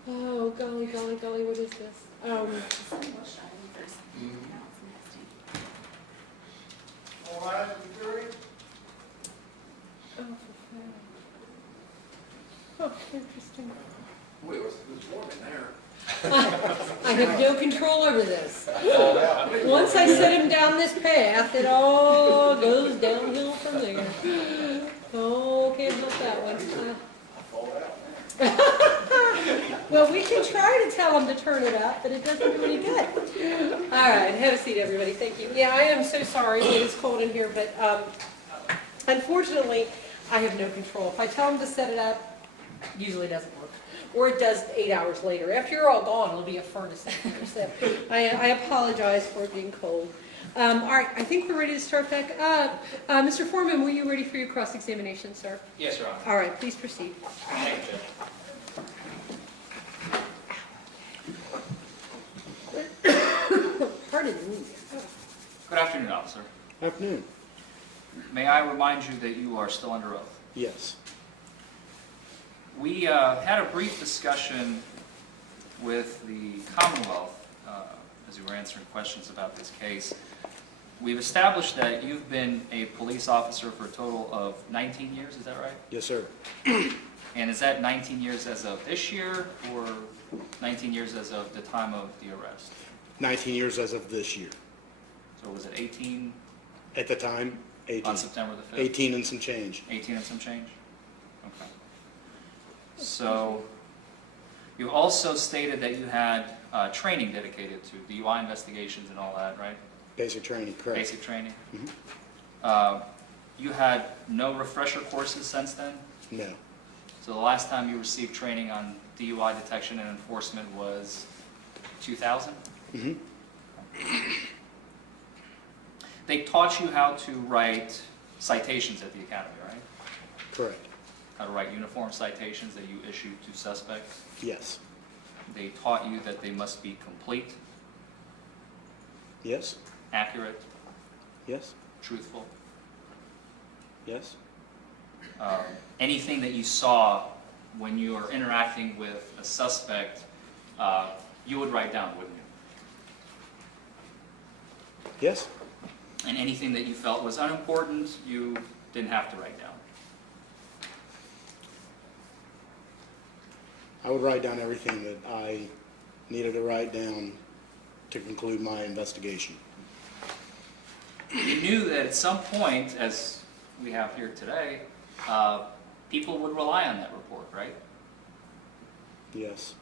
Oh, golly, golly, golly, what is this? Mhm. All rise for the jury. Oh, for fun. Oh, interesting. Wait, there's Forman there. I have no control over this. Once I set him down this path, it all goes downhill from there. Oh, can't help that one. Well, we can try to tell him to turn it up, but it doesn't do any good. All right, have a seat, everybody. Thank you. Yeah, I am so sorry it is cold in here, but unfortunately, I have no control. If I tell him to set it up, usually doesn't work. Or it does 8 hours later. After you're all gone, it'll be a furnace in here. So I apologize for it being cold. All right, I think we're ready to start back up. Mr. Forman, were you ready for your cross-examination, sir? Yes, Your Honor. All right, please proceed. Thank you, Judge. Pardon me. Good afternoon, officer. Afternoon. May I remind you that you are still under oath? Yes. We had a brief discussion with the Commonwealth as we were answering questions about this case. We've established that you've been a police officer for a total of 19 years, is that right? Yes, sir. And is that 19 years as of this year, or 19 years as of the time of the arrest? 19 years as of this year. So was it 18 At the time, 18. on September the 5th? 18 and some change. 18 and some change? Okay. So, you also stated that you had training dedicated to DUI investigations and all that, right? Basic training, correct. Basic training? Mhm. You had no refresher courses since then? No. So the last time you received training on DUI detection and enforcement was 2000? Mm-hmm. They taught you how to write citations at the academy, right? Correct. How to write uniform citations that you issued to suspects. Yes. They taught you that they must be complete, Yes. accurate, Yes. truthful. Yes. Anything that you saw when you were interacting with a suspect, you would write down, wouldn't you? Yes. And anything that you felt was unimportant, you didn't have to write down. I would write down everything that I needed to write down to conclude my investigation. You knew that at some point, as we have here today, people would rely on that report, right? Yes.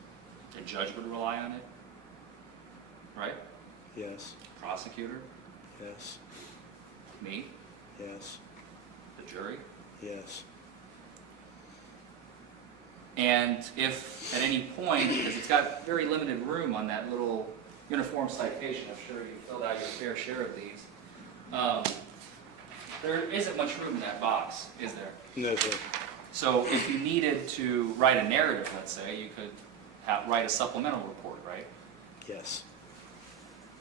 The judge would rely on it, right? Yes. Prosecutor, Yes. me, Yes. the jury. Yes. And if at any point, because it's got very limited room on that little uniform citation, I'm sure you filled out your fair share of these, there isn't much room in that box, is there? No, sir. So if you needed to write a narrative, let's say, you could write a supplemental report, right? Yes.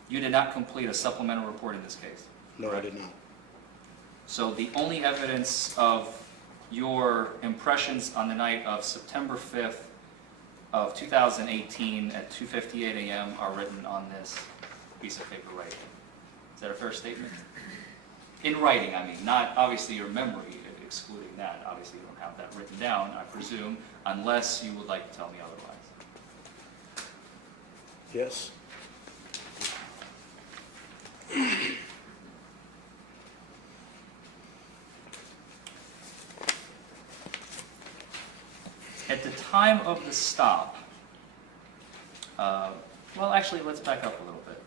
You did not complete a supplemental report in this case. No, I correct? did not. So the only evidence of your impressions on the night of September 5th of 2018 at 2:58 a.m. are written on this piece of paper right here. Is that a fair statement? In writing, I mean, not obviously your memory, excluding that. Obviously, you don't have that written down, I presume, unless you would like to tell me otherwise. Yes. At the time of the stop, well, actually, let's back up a little bit.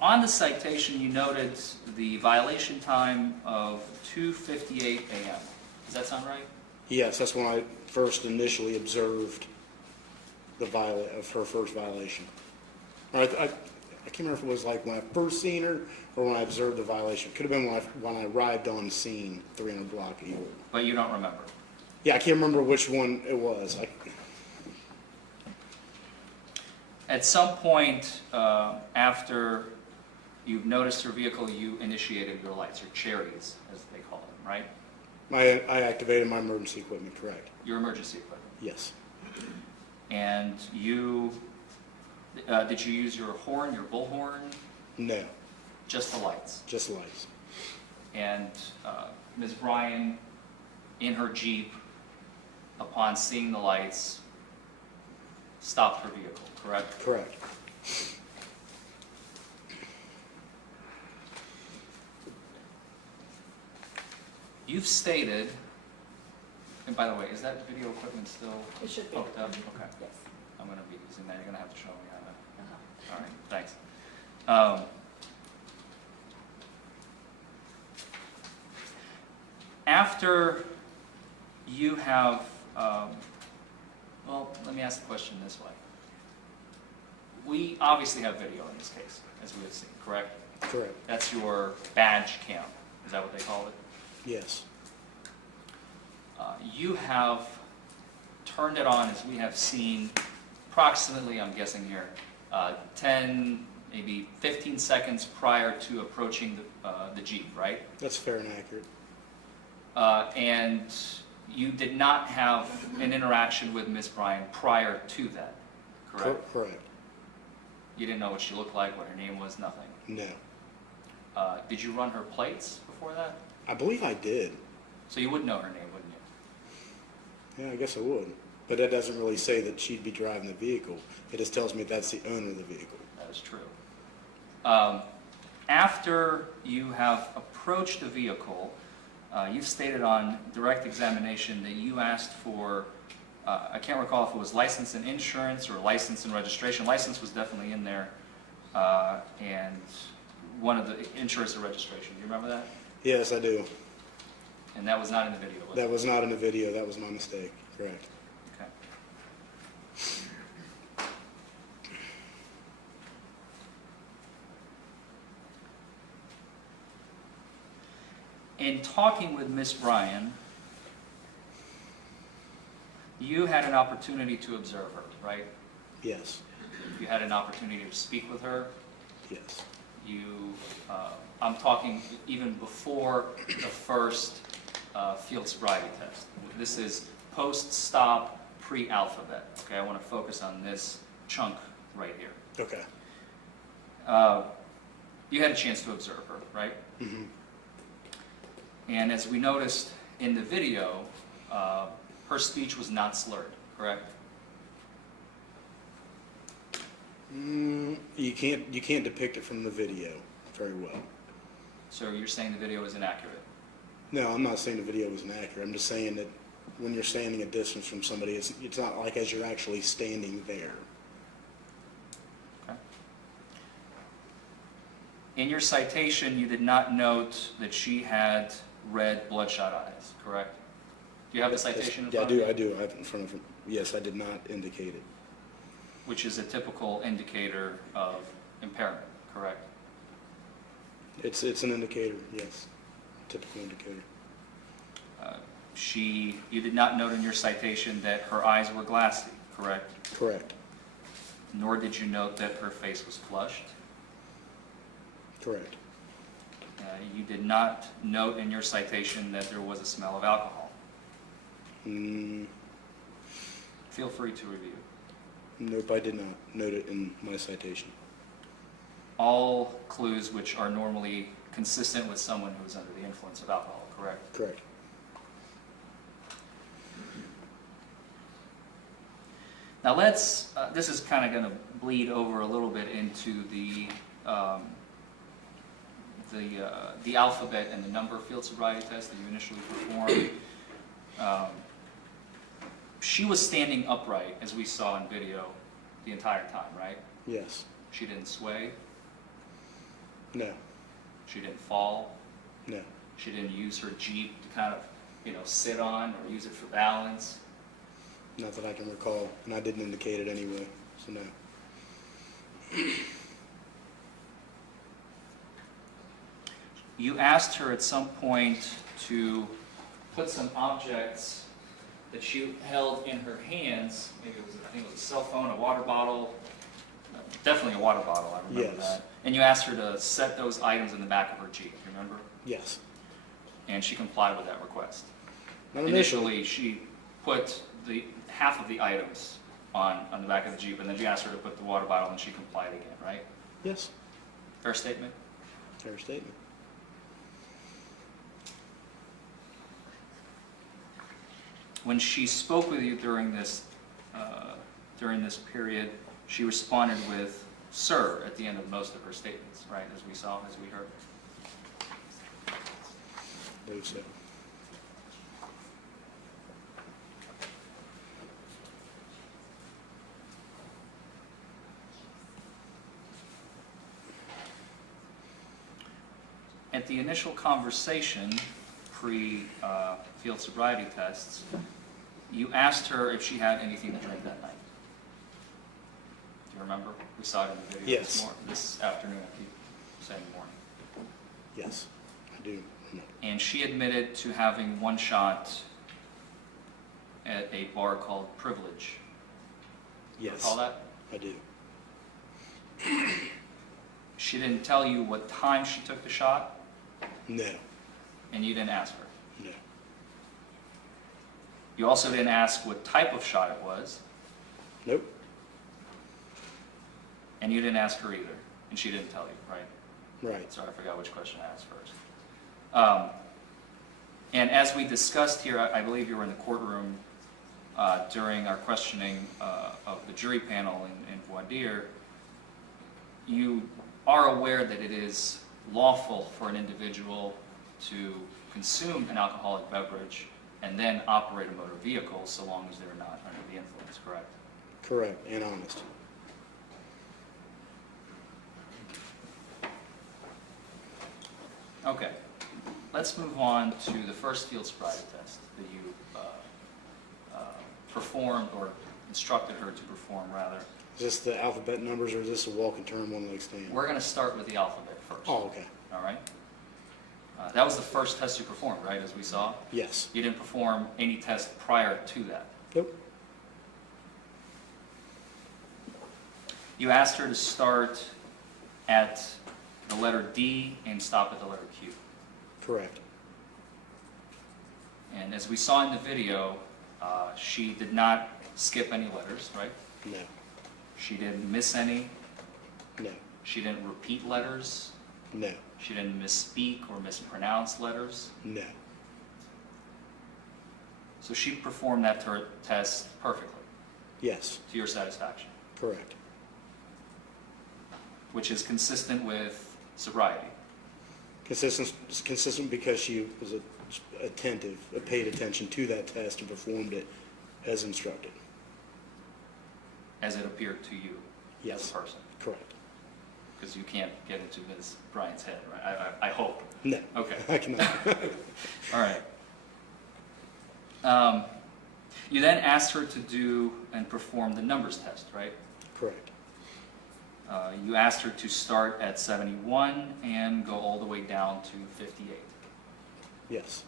On the citation, you noted the violation time of 2:58 a.m. Does that sound right? Yes, that's when I first initially observed the her first violation. I can't remember if it was like when I first seen her or when I observed the violation. Could have been when I arrived on scene, 300 block of Ewell. But you don't remember. Yeah, I can't remember which one it was. At some point after you've noticed her vehicle, you initiated your lights, or cherries, as they call them, right? I activated my emergency equipment, correct? Your emergency equipment. Yes. And you, did you use your horn, your bullhorn? No, Just the lights? just lights. And Ms. Bryan, in her Jeep, upon seeing the lights, stopped her vehicle, correct? Correct. You've stated, and by the way, is that video equipment still It should be. hooked up? Okay. Yes. I'm going to be using that. You're going to have to show me how to. Uh-huh. All right, thanks. After you have, well, let me ask the question this way. We obviously have video in this case, as we have seen, correct? Correct. That's your badge cam. Is that what they call it? Yes. You have turned it on, as we have seen, approximately, I'm guessing here, 10, maybe 15 seconds prior to approaching the Jeep, right? That's fair and accurate. And you did not have an interaction with Ms. Bryan prior to that, correct? Correct. You didn't know what she looked like, what her name was, nothing. No. Did you run her plates before that? I believe I did. So you would know her name, wouldn't you? Yeah, I guess I would. But that doesn't really say that she'd be driving the vehicle. It just tells me that's the owner of the vehicle. That is true. After you have approached the vehicle, you've stated on direct examination that you asked for, I can't recall if it was license and insurance or license and registration. License was definitely in there, and one of the insurance and registration. Do you remember that? Yes, I do. And that was not in the video, was it? That was not in the video. That was my mistake. Correct. Okay. In talking with Miss Bryan, you had an opportunity to observe her, right? Yes. You had an opportunity to speak with her. Yes. You, I'm talking even before the first field sobriety test. This is post-stop, pre-alphabet. Okay, I want to focus on this chunk right here. Okay. You had a chance to observe her, right? Mm-hmm. And as we noticed in the video, her speech was not slurred, correct? You can't depict it from the video very well. So you're saying the video is inaccurate? No, I'm not saying the video was inaccurate. I'm just saying that when you're standing a distance from somebody, it's not like as you're actually standing there. Okay. In your citation, you did not note that she had red bloodshot eyes, correct? Do you have the citation in Yeah, I front of you? do. I do. I have it in front of me. Yes, I did not indicate it. Which is a typical indicator of impairment, correct? It's an indicator. Yes, typical indicator. You did not note in your citation that her eyes were glassy, correct? Correct. Nor did you note that her face was flushed. Correct. You did not note in your citation that there was a smell of alcohol. Feel free to review. Nope, I did not note it in my citation. All clues which are normally consistent with someone who is under the influence of alcohol, correct? Correct. Now this is kind of going to bleed over a little bit into the alphabet and the number field sobriety test that you initially performed. She was standing upright, as we saw in video, the entire time, right? Yes. She didn't sway, No. she didn't fall, No. she didn't use her Jeep to kind of, sit on or use it for balance. Not that I can recall, and I didn't indicate it anyway, so no. You asked her at some point to put some objects that she held in her hands, maybe I think it was a cell phone, a water bottle, definitely a water bottle, I remember Yes. that. And you asked her to set those items in the back of her Jeep, remember? Yes. And she complied with that request. Not initially. Initially, she put the half of the items on the back of the Jeep, and then you asked her to put the water bottle, and she complied again, right? Yes. Fair statement? Fair statement. When she spoke with you during this period, she responded with "sir" at the end of most of her statements, right? As we saw, as we heard. I believe so. At the initial conversation, pre-field sobriety tests, you asked her if she had anything to drink that night. Do you remember? We saw it in the video Yes. this afternoon. I keep saying morning. Yes, I do. And she admitted to having one shot at a bar called Privilege. You Yes. recall that? I do. She didn't tell you what time she took the shot, No. and you didn't ask her. No. You also didn't ask what type of shot it was, Nope. and you didn't ask her either, and she didn't tell you, right? Right. Sorry, I forgot which question I asked first. And as we discussed here, I believe you were in the courtroom during our questioning of the jury panel in voir dire. You are aware that it is lawful for an individual to consume an alcoholic beverage and then operate a motor vehicle so long as they're not under the influence, correct? Correct, and honest. Okay, let's move on to the first field sobriety test that you performed or instructed her to perform, rather. Is this the alphabet numbers, or is this a walk and turn one leg stand? We're going to start with the alphabet first. Oh, okay. All right? That was the first test you performed, right, as we saw? Yes. You didn't perform any test prior to that. Nope. You asked her to start at the letter D and stop at the letter Q. Correct. And as we saw in the video, she did not skip any letters, right? No. She didn't miss any. No. She didn't repeat letters. No. She didn't misspeak or mispronounce letters. No. So she performed that test perfectly, Yes. to your satisfaction, Correct. which is consistent with sobriety. Consistent because she was attentive, paid attention to that test and performed it as instructed. As it appeared to you Yes. as a person. Correct. Because you can't get into Ms. Bryant's head, right? I hope. No. Okay. I cannot. All right. You then asked her to do and perform the numbers test, right? Correct. You asked her to start at 71 and go all the way down to 58, Yes.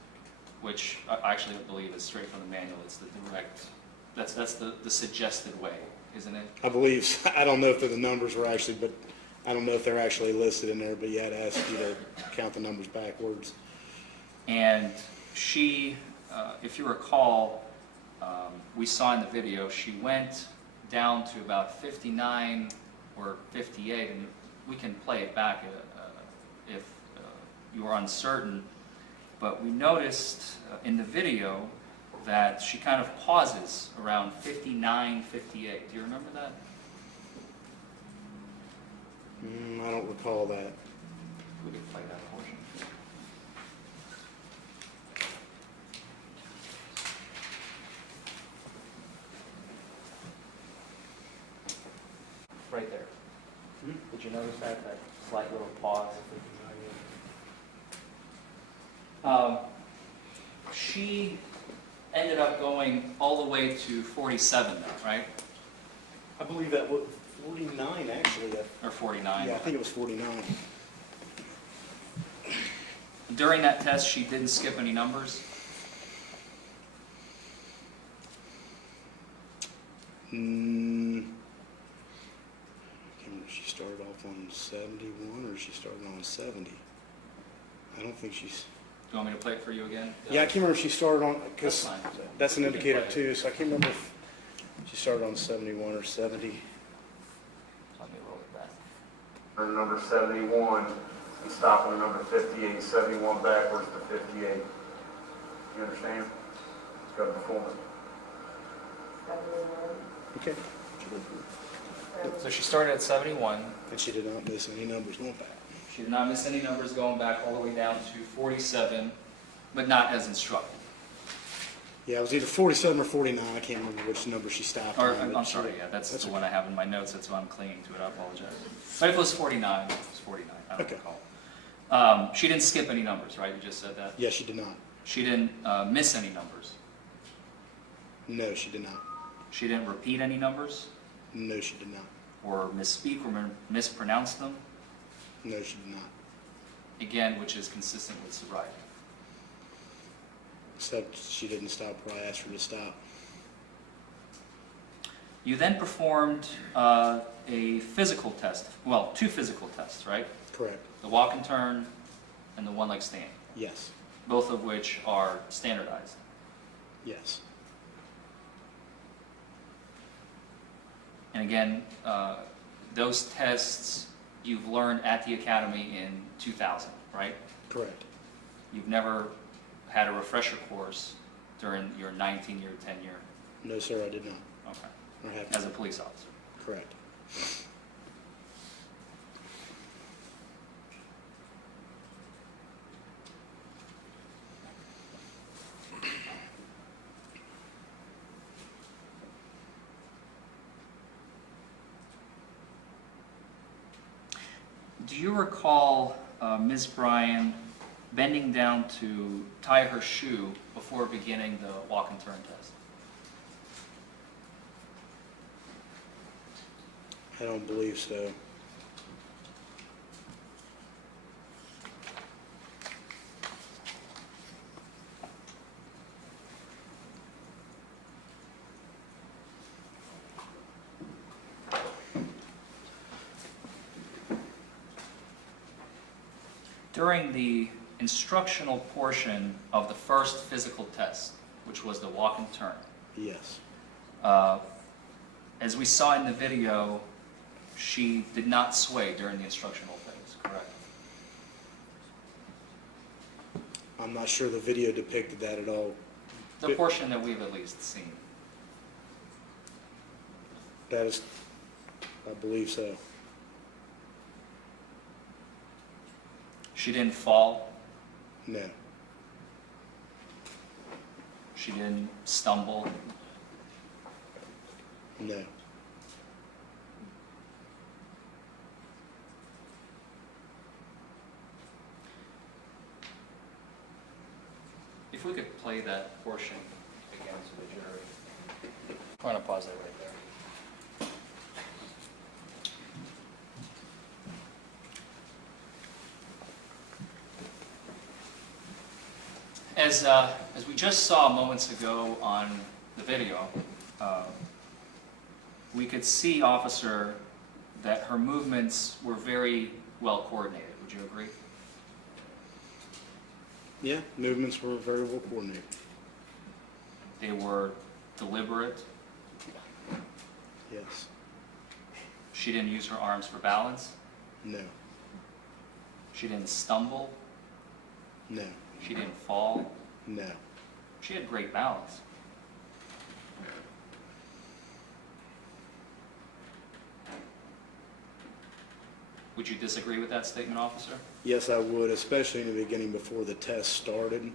which I actually believe is straight from the manual. It's the direct, that's the suggested way, isn't it? I believe, I don't know if the numbers were actually, but I don't know if they're actually listed in there, but yeah, I'd ask you to count the numbers backwards. And she, if you recall, we saw in the video, she went down to about 59 or 58, and we can play it back if you are uncertain. But we noticed in the video that she kind of pauses around 59, 58. Do you remember that? I don't recall that. We could play that portion. Right there. Did you notice that slight little pause? She ended up going all the way to 47 now, right? I believe that was 49 actually. Or 49. Yeah, I think it was 49. During that test, she didn't skip any numbers. I can't remember if she started off on 71 or she started on 70. I don't think she's... Do you want me to play it for you again? Yeah, I can't remember if she started on, That's because fine. that's an You can indicator play it. too, so I can't remember if she started on 71 or 70. Let me roll it back. Or number 71 and stopping at number 58, 71 backwards to 58. You understand? It's got to perform it. Okay. So she started at 71. And she did not miss any numbers going back. She did not miss any numbers going back all the way down to 47, but not as instructed. Yeah, it was either 47 or 49. I can't remember which number she stopped Or, on. but I'm she- sorry, yeah, that's the okay. one I have in my notes, that's why I'm clinging to it, I apologize. But if it was 49, it was 49, I don't Okay. recall. She didn't skip any numbers, right? You just said that? Yeah, she did not. She didn't miss any numbers. No, she did not. She didn't repeat any numbers, No, she did not. or misspeak or mispronounce them, No, she did not. again, which is consistent with sobriety. Except she didn't stop where I asked her to stop. You then performed a physical test, well, 2 physical tests, right? Correct. The walk and turn and the one leg stand, Yes. both of which are standardized. Yes. And again, those tests you've learned at the academy in 2000, right? Correct. You've never had a refresher course during your 19-year tenure, No, sir, I did not. okay, Or have as to. a police officer. Correct. Do you recall Ms. Bryan bending down to tie her shoe before beginning the walk and turn test? I don't believe so. During the instructional portion of the first physical test, which was the walk and turn, Yes. as we saw in the video, she did not sway during the instructional phase, correct? I'm not sure the video depicted that at all. The portion that we've at least seen. That is, I believe so. She didn't fall, No. she didn't stumble, No. If we could play that portion again to the jury. I'm going to pause that right there. As we just saw moments ago on the video, we could see, officer, that her movements were very well coordinated. Would you agree? Yeah, movements were very well coordinated. They were deliberate. Yes. She didn't use her arms for balance. No. She didn't stumble. No. She didn't fall. No. She had great balance. Would you disagree with that statement, officer? Yes, I would, especially in the beginning before the test started.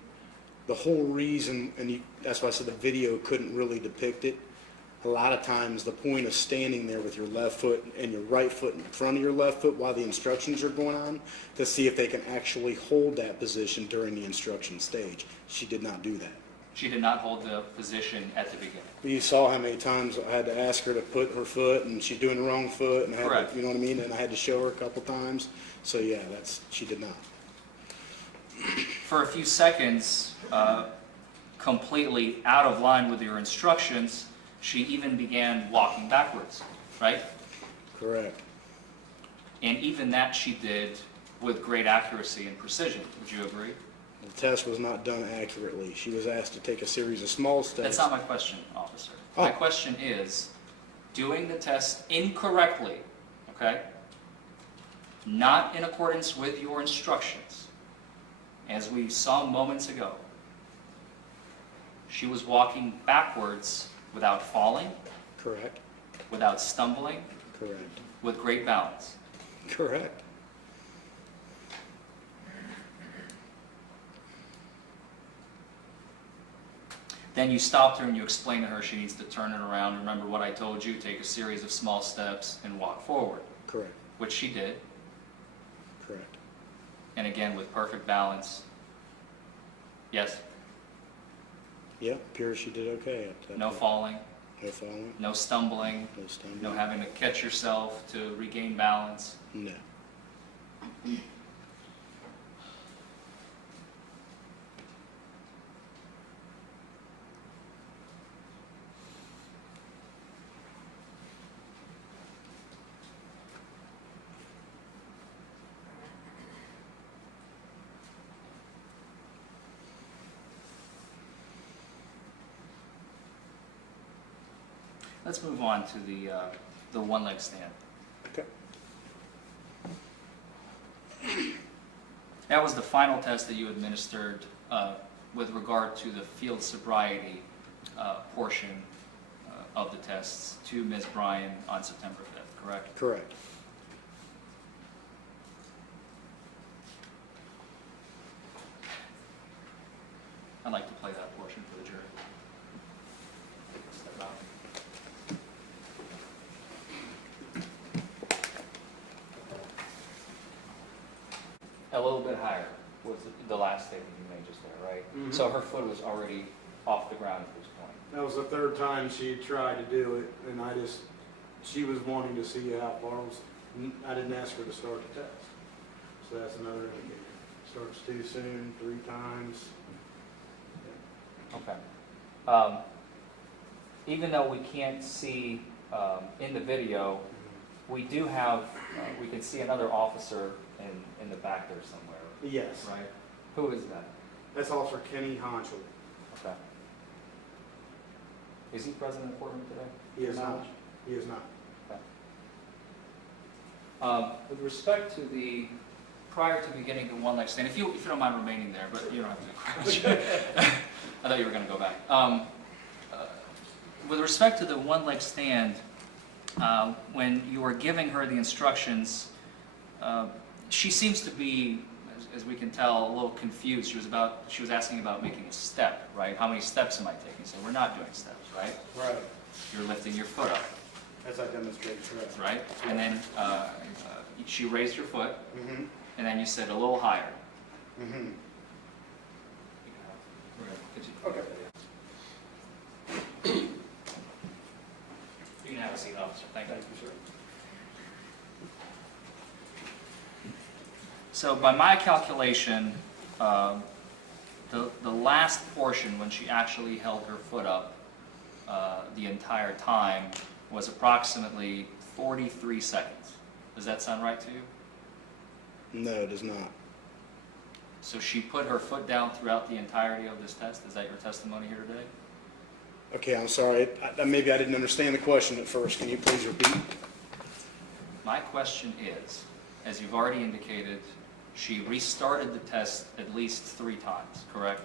The whole reason, that's why I said the video couldn't really depict it. A lot of times the point of standing there with your left foot and your right foot in front of your left foot while the instructions are going on to see if they can actually hold that position during the instruction stage. She did not do that. She did not hold the position at the beginning. You saw how many times I had to ask her to put her foot, and she's doing the wrong foot, and I had Correct. to, you know what I mean? And I had to show her a couple times. So yeah, she did not. For a few seconds, completely out of line with your instructions, she even began walking backwards, right? Correct. And even that she did with great accuracy and precision. Would you agree? The test was not done accurately. She was asked to take a series of small steps. That's not my question, officer. Oh. My question is, doing the test incorrectly, okay, not in accordance with your instructions, as we saw moments ago, she was walking backwards without falling, Correct. without stumbling, Correct. with great balance. Correct. Then you stopped her and you explained to her she needs to turn it around. Remember what I told you, take a series of small steps and walk forward, Correct. which she did. Correct. And again, with perfect balance. Yes? Yeah, appears she did okay up to that No point. falling, No falling. no stumbling, No stumbling. no having to catch yourself to regain balance. No. Let's move on to the one-leg stand. Okay. That was the final test that you administered with regard to the field sobriety portion of the tests to Ms. Bryan on September 5th, correct? Correct. I'd like to play that portion for the jury. Step out. A little bit higher was the last statement you made just there, right? Mhm. So her foot was already off the ground at this point. That was the third time she tried to do it, and she was wanting to see how far I didn't ask her to start the test. So that's another indicator. Starts too soon, 3 times. Okay. Even though we can't see in the video, we do have, we can see another officer in the back there somewhere, Yes. right? Who is that? That's Officer Kenny Honchel. Okay. Is he present in the courtroom today? He is Your not. knowledge? He is not. With respect to prior to beginning the one-leg stand, if you don't mind remaining there, but you don't have to. I thought you were going to go back. With respect to the one-leg stand, when you were giving her the instructions, she seems to be, as we can tell, a little confused. She was asking about making a step, right? How many steps am I taking? So we're not doing steps, right? Right. You're lifting your foot up, As I demonstrated, correct. right? And then she raised your foot, Mm-hmm. and then you said a little higher. Mm-hmm. Okay. You can have a seat, officer. Thank you. Thank you, sir. So by my calculation, the last portion when she actually held her foot up the entire time was approximately 43 seconds. Does that sound right to you? No, it does not. So she put her foot down throughout the entirety of this test? Is that your testimony here today? Okay, I'm sorry. Maybe I didn't understand the question at first. Can you please repeat? My question is, as you've already indicated, she restarted the test at least 3 times, correct?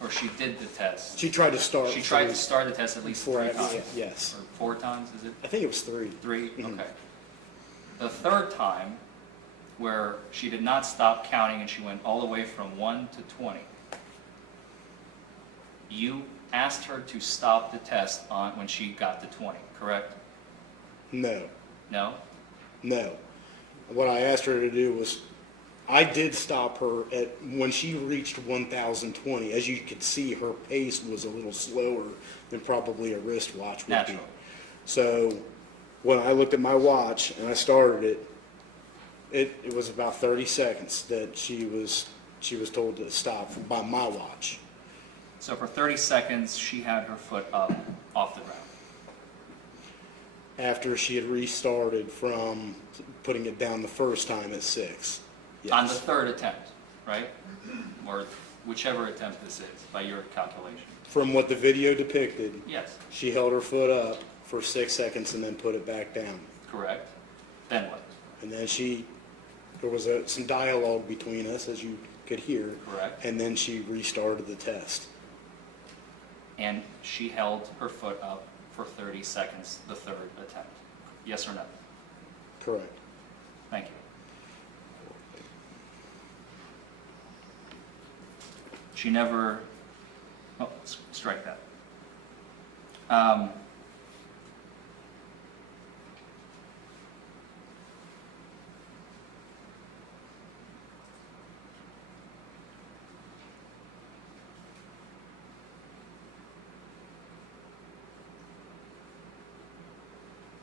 Or she did the test? She tried to start. She tried to start the test at least 3 times? Yes. Or 4 times, is it? I think it was 3. 3? Mhm. Okay. The third time, where she did not stop counting and she went all the way from 1 to 20, you asked her to stop the test when she got to 20, correct? No. No? No. What I asked her to do was, I did stop her at, when she reached 1,020. As you could see, her pace was a little slower than probably a wristwatch would Natural. be. So when I looked at my watch and I started it, it was about 30 seconds that she was told to stop by my watch. So for 30 seconds, she had her foot up off the ground. After she had restarted from putting it down the first time at 6. Yes. On the third attempt, right? Or whichever attempt this is, by your calculation. From what the video depicted, Yes, she held her foot up for 6 seconds and then put it back down. correct. Then what? And then there was some dialogue between us, as you could hear. Correct. And then she restarted the test. And she held her foot up for 30 seconds the third attempt. Yes or no? Correct. Thank you. She never, strike that.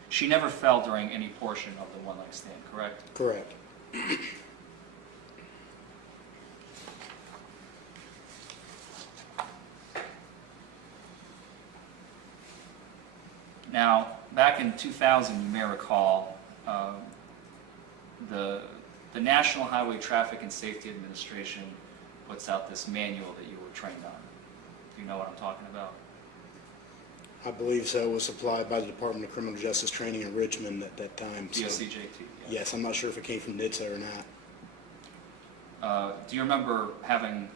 She never fell during any portion of the one-leg stand, correct? Correct. Now, back in 2000, you may recall, the National Highway Traffic and Safety Administration puts out this manual that you were trained on. Do you know what I'm talking about? I believe so. It was supplied by the Department of Criminal Justice Training in Richmond at that time. So DOCJT. yes, I'm not sure if it came from NHTSA or not. Do you remember having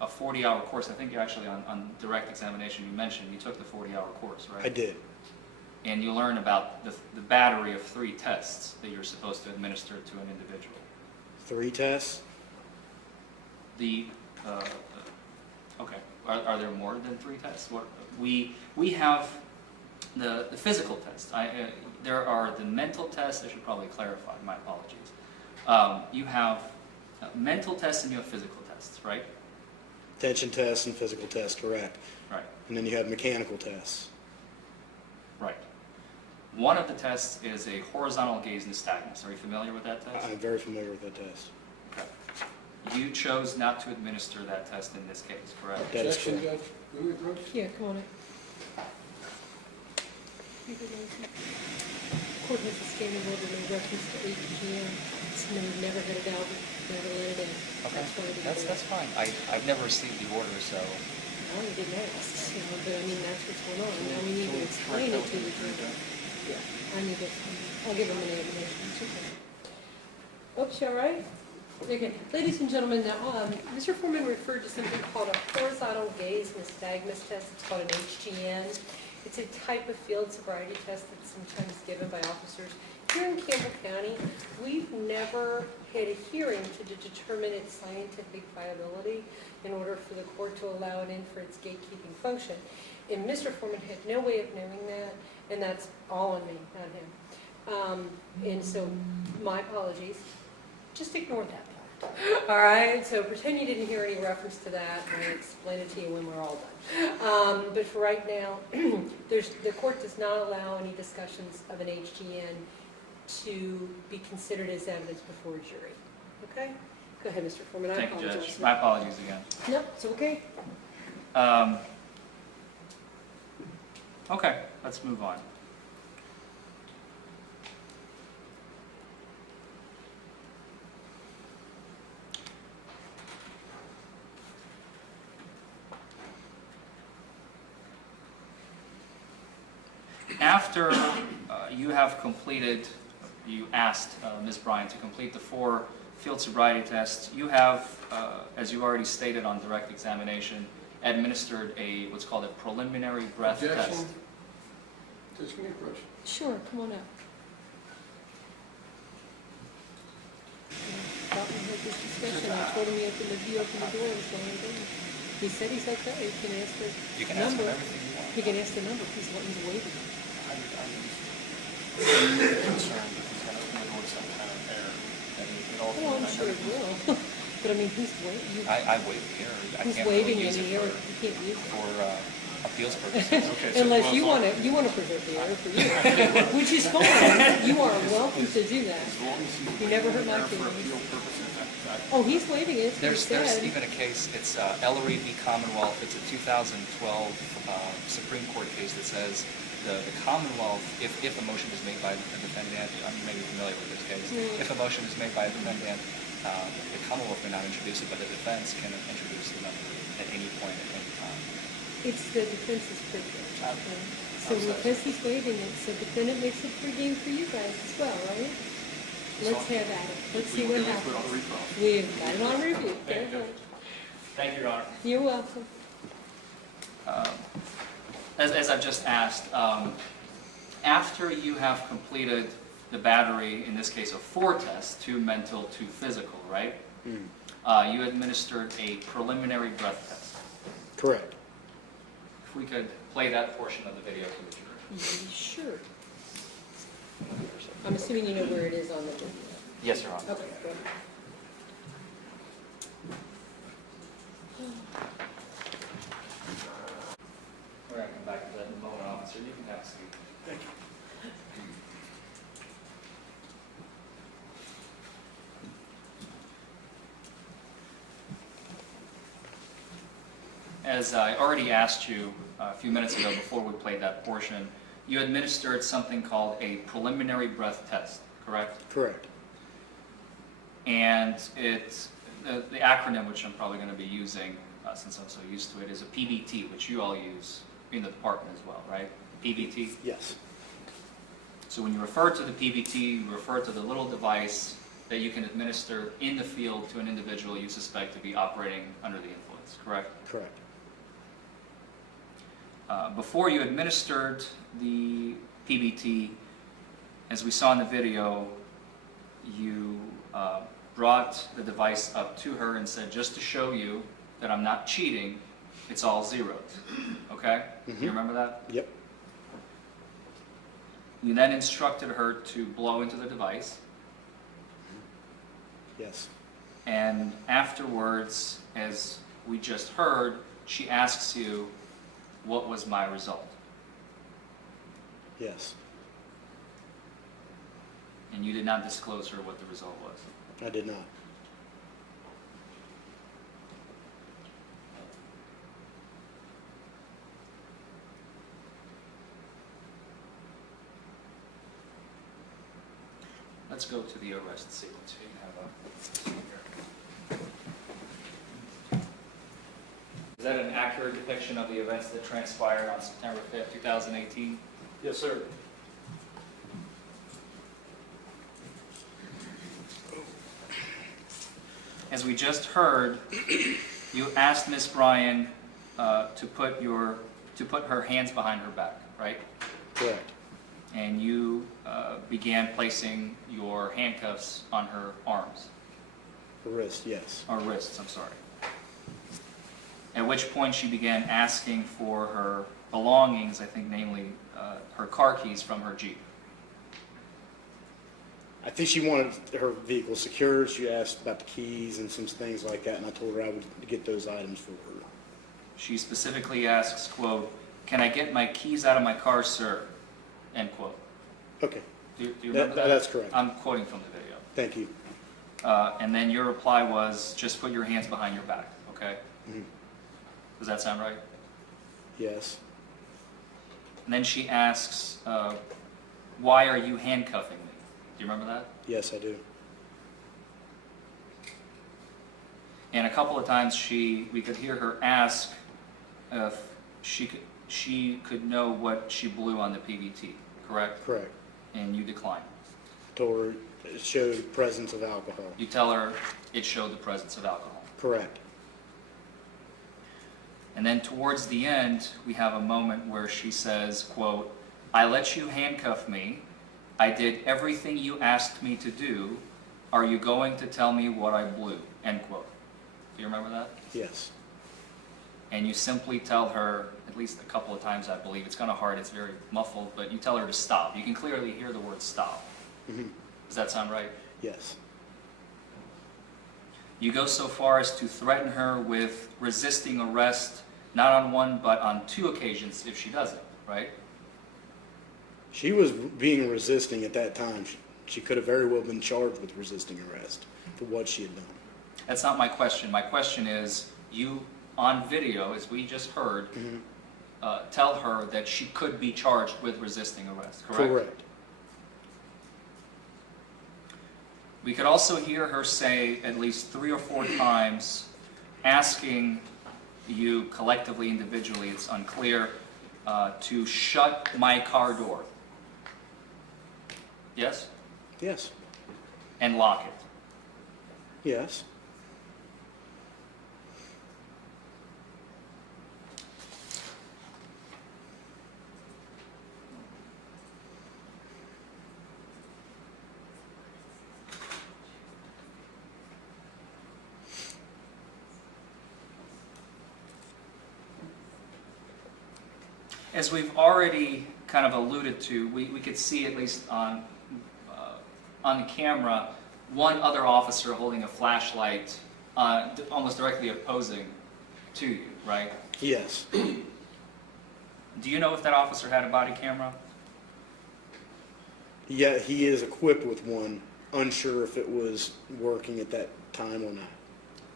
a 40-hour course? I think you actually, on direct examination, you mentioned you took the 40-hour course, right? I did. And you learn about the battery of 3 tests that you're supposed to administer to an individual. 3 tests? Okay, are there more than 3 tests? What we have the physical test. There are the mental tests. I should probably clarify. My apologies. You have mental tests and you have physical tests, right? Tension tests and physical tests, correct. Right. And then you have mechanical tests. Right. One of the tests is a horizontal gaze nystagmus. Are you familiar with that test? I'm very familiar with that test. Okay. You chose not to administer that test in this case, correct? That is Objection, correct. Judge. Louis Brooks? Yeah, come on in. Court has a standing order in reference to HGM. Somebody never had it out, never let it in. Okay, That's why we did that's it. fine. I've never received the order, so. Well, you didn't ask, but I mean, that's what's going on. Now we need to explain it to the jury. Yeah, I need to, I'll give them an admonition. It's okay. Oops, you all right? Okay, ladies and gentlemen, now, Mr. Forman referred to something called a horizontal gaze nystagmus test. It's called an HGN. It's a type of field sobriety test that's sometimes given by officers. Here in Campbell County, we've never had a hearing to determine its scientific viability in order for the court to allow it in for its gatekeeping function. And Mr. Forman had no way of knowing that, and that's all on me, not him. And so, my apologies. Just ignore that part. All right, so pretend you didn't hear any reference to that, and I'll explain it to you when we're all done. But for right now, the court does not allow any discussions of an HGN to be considered as evidence before a jury. Okay? Go ahead, Mr. Foreman. I Thank you, apologize. Judge. My apologies again. No, it's okay. Okay, let's move on. After you have completed, you asked Ms. Bryan to complete the 4 field sobriety tests, you have, as you already stated on direct examination, administered what's called a preliminary breath Objection. test. Just give me a question. Sure, come on up. Thought we had this discussion, I told him he opened the door, it was going in. He said he's okay, he can ask the number. You can ask him everything you want. He can ask the number, he's waiting. I'm concerned that he's gonna open the door to some kind of error, and it all. Oh, I'm sure it will, but I mean, he's waiting, I waive the error. I he's can't really waiting in use the it air, for, you can't use it. for appeals purposes. Okay, so Unless you well, wanna preserve the air for you, which is fine, you are welcome to do that. As long as he's You never hurt my waiving the error for feelings. appeal purposes, Oh, he's waiting, it's what he There's said. even a case, it's Ellery v. Commonwealth, it's a 2012 Supreme Court case that says the Commonwealth, if a motion is made by the defendant, I'm maybe familiar with this case, if a motion is made by a defendant, the Commonwealth may not introduce it, but the defense can introduce the number at any point at any time. It's the defense's privilege. I'm So sorry. because he's waiving it, so then it makes it free game for you guys as well, right? Let's have at it. Let's see what happens. We've got it on review. Go ahead. Thank you, Your Honor. You're welcome. As I've just asked, after you have completed the battery, in this case of 4 tests, 2 mental, 2 physical, right? You administered a preliminary breath test. Correct. If we could play that portion of the video for the jury. Sure. I'm assuming you know where it is on the video. Yes, Your Honor. Okay, good. We're going to come back to that in a moment, officer. You can have a seat. Thank you. As I already asked you a few minutes ago before we played that portion, you administered something called a preliminary breath test, correct? Correct. And it's the acronym, which I'm probably going to be using since I'm so used to it, is a PBT, which you all use in the department as well, right? PBT? Yes. So when you refer to the PBT, you refer to the little device that you can administer in the field to an individual you suspect to be operating under the influence, correct? Correct. Before you administered the PBT, as we saw in the video, you brought the device up to her and said, just to show you that I'm not cheating, it's all zeros. Okay? Do you remember that? Yep. You then instructed her to blow into the device, Yes. and afterwards, as we just heard, she asks you, what was my result? Yes. And you did not disclose her what the result was. I did not. Let's go to the arrest sequence. You can have a... Is that an accurate depiction of the events that transpired on September 5th, 2018? Yes, sir. As we just heard, you asked Miss Bryan to put her hands behind her back, right? Correct. And you began placing your handcuffs on her arms, The wrist, yes. or wrists, I'm sorry. At which point she began asking for her belongings, I think namely her car keys from her Jeep. I think she wanted her vehicle secured. She asked about the keys and some things like that, and I told her I would get those items for her. She specifically asks, quote, "Can I get my keys out of my car, sir?" End quote. Okay, Do you remember that? that's correct. I'm quoting from the video. Thank you. And then your reply was, just put your hands behind your back, okay? Mhm. Does that sound right? Yes. And then she asks, why are you handcuffing me? Do you remember that? Yes, I do. And And a couple of times we could hear her ask if she could know what she blew on the PVT, correct? Correct. And you declined. Told her it showed presence of alcohol. You tell her it showed the presence of alcohol. Correct. And then towards the end, we have a moment where she says, quote, "I let you handcuff me. I did everything you asked me to do. Are you going to tell me what I blew?" End quote. Do you remember that? Yes. And you simply tell her, at least a couple of times I believe, it's kind of hard, it's very muffled, but you tell her to stop. You can clearly hear the word stop. Mm-hmm. Does that sound right? Yes. You go so far as to threaten her with resisting arrest, not on one, but on 2 occasions if she doesn't, right? She was being resisting at that time. She could have very well been charged with resisting arrest for what she had done. That's not my question. My question is, you, on video, as we just heard, tell her that she could be charged with resisting arrest, correct? Correct. We could also hear her say at least 3 or 4 times, asking you collectively, individually, it's unclear, to shut my car door. Yes? Yes. And lock it. Yes. As we've already kind of alluded to, we could see at least on the camera, one other officer holding a flashlight almost directly opposing to you, right? Yes. Do you know if that officer had a body camera? Yeah, he is equipped with one. Unsure if it was working at that time or not.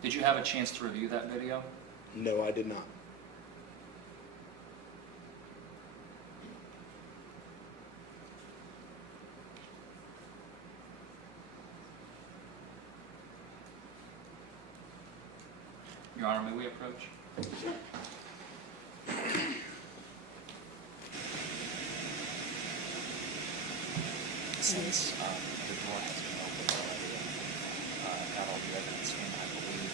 Did you have a chance to review that video? No, I did not. Your Honor, may we approach? Since the door has been opened already and got all the evidence in, I believe,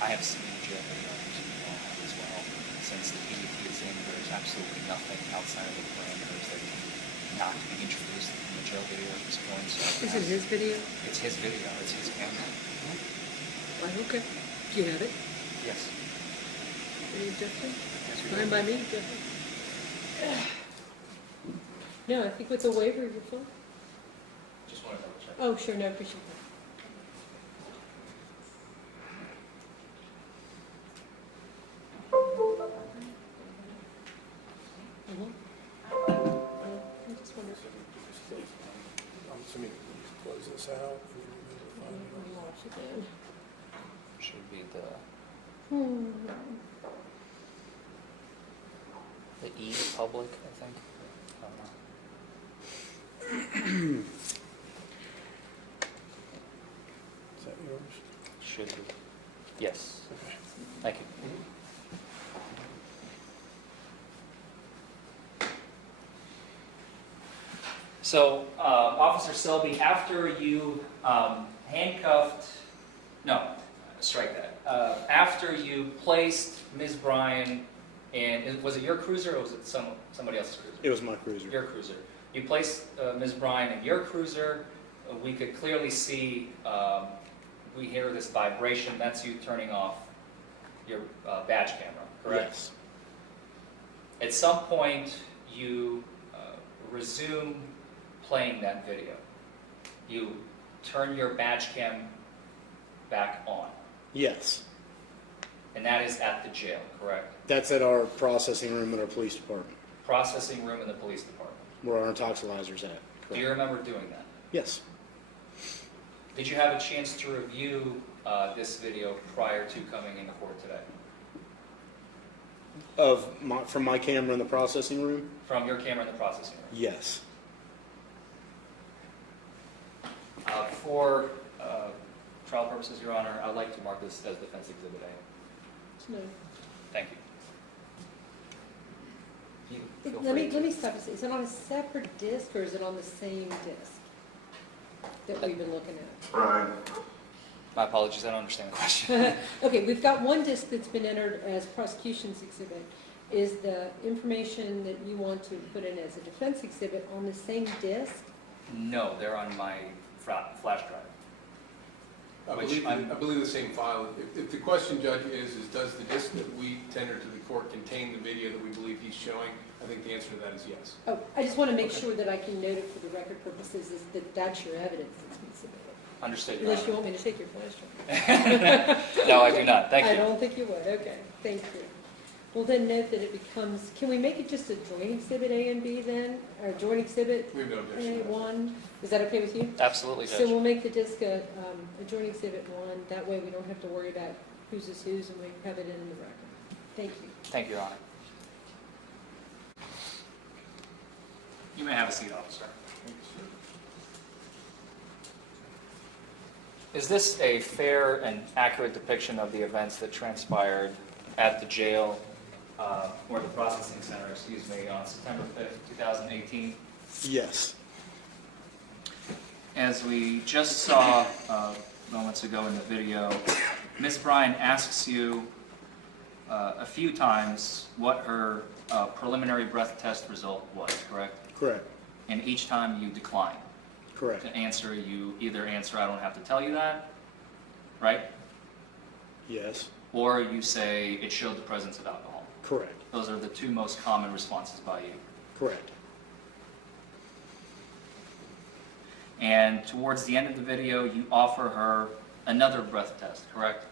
I have seen the jail video, I presume you all have as well. Since the PDP is in, there's absolutely nothing outside of the parameters that can not be introduced in the jail video at this point. So This is his video? It's his video, it's his camera. Okay. Do you have it? Yes. Any objection? Yes, we Fine do. by me, Jeffrey. No, I think with the waiver, you're fine. Just want to double check. Oh, sure, no, I appreciate that. I just wondered. I'm assuming we close this out. Watch again. Should be the E public, I think. I don't know. Is that yours? Should be. Yes. Thank you. So, Officer Selby, after you handcuffed, no, strike that. After you placed Ms. Bryan in, was it your cruiser or was it somebody else's cruiser? It was my cruiser. Your cruiser. You placed Ms. Bryan in your cruiser. We could clearly see, we hear this vibration. That's you turning off your badge camera, correct? Yes. At some point, you resume playing that video. You turn your badge cam back on, Yes. and that is at the jail, correct? That's at our processing room at our police department, Processing room in the police department. where our toxilizer's at. Do you remember doing that? Yes. Did you have a chance to review this video prior to coming into court today? From my camera in the processing room? From your camera in the processing room? Yes. For trial purposes, Your Honor, I'd like to mark this as Defense Exhibit A. No. Thank you. feel Let free me, to. let me stop. Is it on a separate disc or is it on the same disc that we've been looking at? Brian, My apologies, I don't understand the question. Okay, we've got one disc that's been entered as prosecution's exhibit. Is the information that you want to put in as a defense exhibit on the same disc? No, they're on my flash drive. Which I I'm- believe the same file. If the question, Judge, is does the disc that we tendered to the court contain the video that we believe he's showing? I think the answer to that is yes. Oh, I just want to make sure that I can note it for the record purposes, is that that's your evidence that's been submitted. Understood, Your Unless you Honor. want me to take your question. No, I do not, thank I you. don't think you would, okay, thank you. Well, then note that it becomes, can we make it just a joint exhibit A and B then? Or joint exhibit We have no objection to that. A1? Is that okay with you? Absolutely, So Judge. we'll make the disc a joint exhibit 1, that way we don't have to worry about whose is whose, and we have it in the record. Thank you. Thank you, Your Honor. You may have a seat, officer. Is this a fair and accurate depiction of the events that transpired at the jail, or the processing center, excuse me, on September 5th, 2018? Yes. As we just saw moments ago in the video, Ms. Bryan asks you a few times what her preliminary breath test result was, correct? Correct. And each time you decline. Correct. To answer, you either answer, I don't have to tell you that, right? Yes. Or you say, it showed the presence of alcohol. Correct. Those are the two most common responses by you. Correct. And towards the end of the video, you offer her another breath test, correct?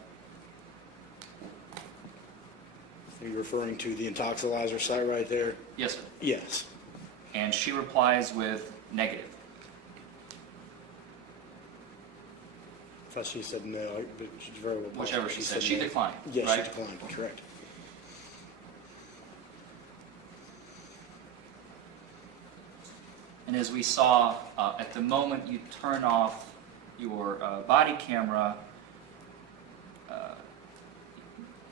Are you referring to the intoxilizer site right there? Yes, sir. Yes. And she replies with negative. I thought she said no, but she's very well. Whichever she said. She no. declined, Yes, right? she declined, correct. And as we saw, at the moment you turn off your body camera,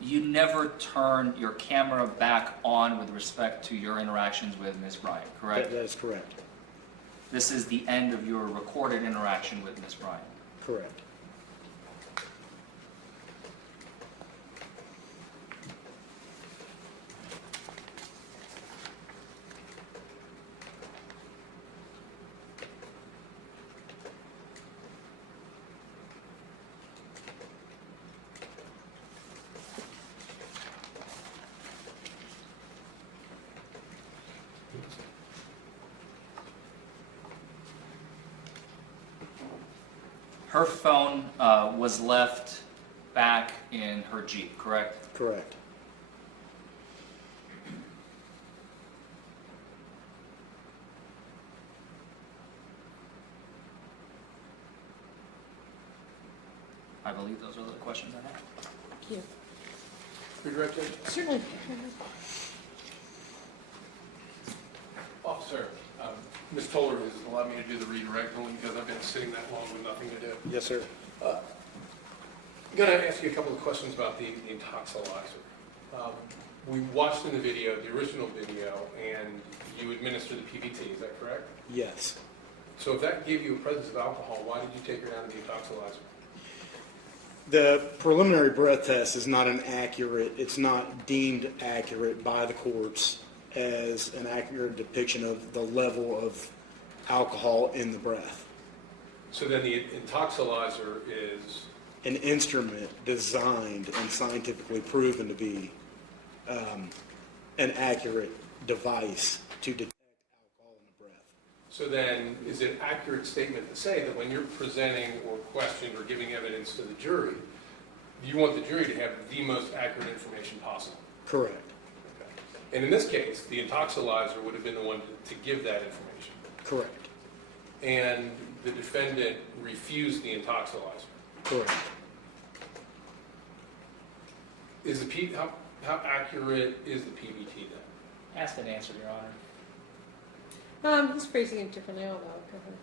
you never turn your camera back on with respect to your interactions with Ms. Bryan, correct? That is correct. This is the end of your recorded interaction with Ms. Bryan. Correct. Her phone was left back in her Jeep, correct? Correct. I believe those are the questions I have. Thank you. Your Direct Judge? Certainly. Officer, Ms. Toller has allowed me to do the redirect only because I've been sitting that long with nothing to do. Yes, sir. I'm going to ask you a couple of questions about the intoxilizer. We watched in the video, the original video, and you administered the PBT, is that correct? Yes. So if that gave you a presence of alcohol, why did you take her down to the intoxilizer? The preliminary breath test is not it's not deemed accurate by the courts as an accurate depiction of the level of alcohol in the breath. So then the intoxilizer is, An instrument designed and scientifically proven to be an accurate device to detect alcohol in the breath. so then is it an accurate statement to say that when you're presenting or questioned or giving evidence to the jury, you want the jury to have the most accurate information possible? Correct. Okay. And in this case, the intoxilizer would have been the one to give that information. Correct. And the defendant refused the intoxilizer. Correct. Is how accurate is the PBT then? Asked and answered, Your Honor. He's phrasing it differently. I'll allow it. Go ahead.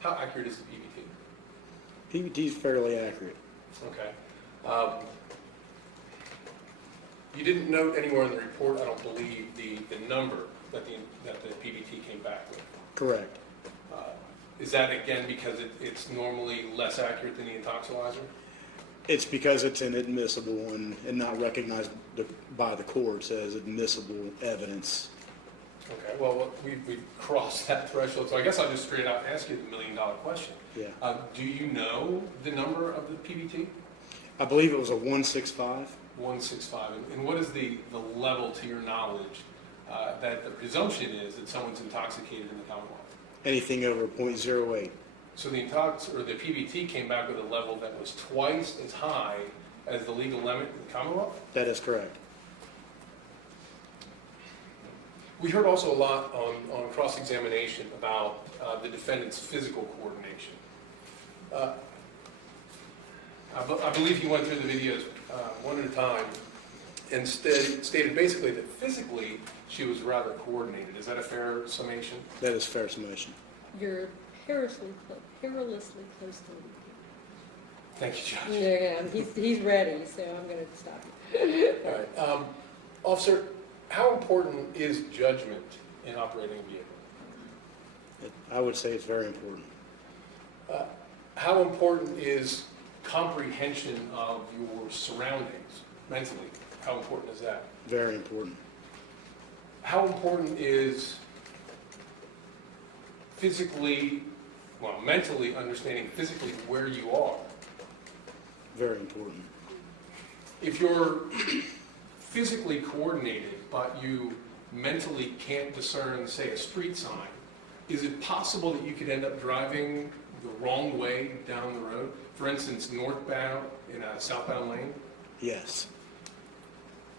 How accurate is the PBT? PBT is fairly accurate. Okay. You didn't note anywhere in the report, I don't believe, the number that the PBT came back with. Correct. Is that again because it's normally less accurate than the intoxilizer? It's because it's inadmissible and not recognized by the courts as admissible evidence. Okay, well, we've crossed that threshold, so I guess I'll just straight out ask you the million-dollar question. Yeah. Do you know the number of the PBT? I believe it was a 165. 165, and what is the level, to your knowledge, that the presumption is that someone's intoxicated in the Commonwealth? Anything over 0.08. So the PBT came back with a level that was twice as high as the legal limit in the Commonwealth? That is correct. We heard also a lot on cross-examination about the defendant's physical coordination. I believe he went through the videos one at a time and stated basically that physically she was rather coordinated. Is that a fair summation? That is fair summation. You're perilously close to him. Thank you, Judge. Yeah, he's ready, so I'm going to stop you. All right. Officer, how important is judgment in operating a vehicle? I would say it's very important. How important is comprehension of your surroundings mentally? How important is that? Very important. How important is mentally understanding physically where you are? Very important. If you're physically coordinated, but you mentally can't discern, say, a street sign, is it possible that you could end up driving the wrong way down the road? For instance, northbound in a southbound lane? Yes.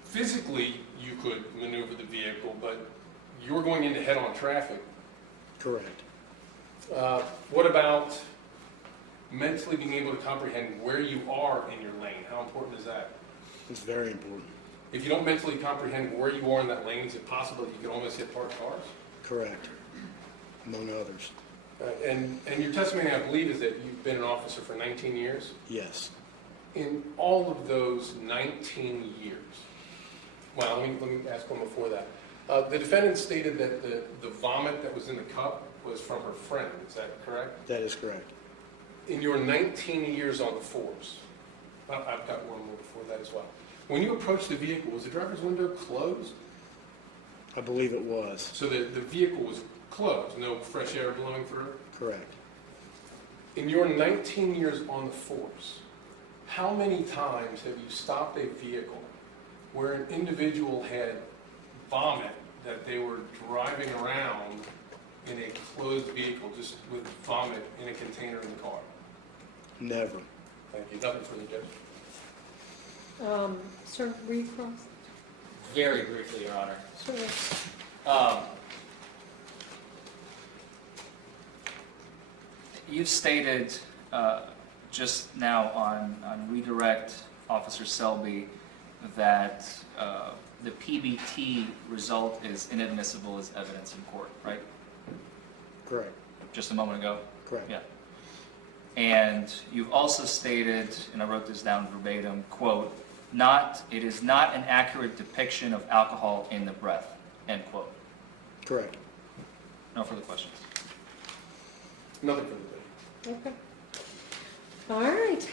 Physically, you could maneuver the vehicle, but you're going into head-on traffic. Correct. What about mentally being able to comprehend where you are in your lane? How important is that? It's very important. If you don't mentally comprehend where you are in that lane, is it possible that you could almost hit parked cars? Correct. Among others. And your testimony, I believe, is that you've been an officer for 19 years? Yes. In all of those 19 years, well, let me ask one before that. The defendant stated that the vomit that was in the cup was from her friend. Is that correct? That is correct. In your 19 years on the force, I've got one more before that as well. When you approached the vehicle, was the driver's window closed? I believe it was. So the vehicle was closed, no fresh air blowing through? Correct. In your 19 years on the force, how many times have you stopped a vehicle where an individual had vomit that they were driving around in a closed vehicle, just with vomit in a container in the car? Never. Thank you. Nothing further, Judge. Sir, read cross. Very briefly, Your Honor. Sure. You've stated just now on redirect, Officer Selby, that the PBT result is inadmissible as evidence in court, right? Correct. Just a moment ago? Correct. Yeah. And you've also stated, and I wrote this down verbatim, quote, it is not an accurate depiction of alcohol in the breath, end quote. Correct. No further questions. Nothing further, Judge. Okay. All right.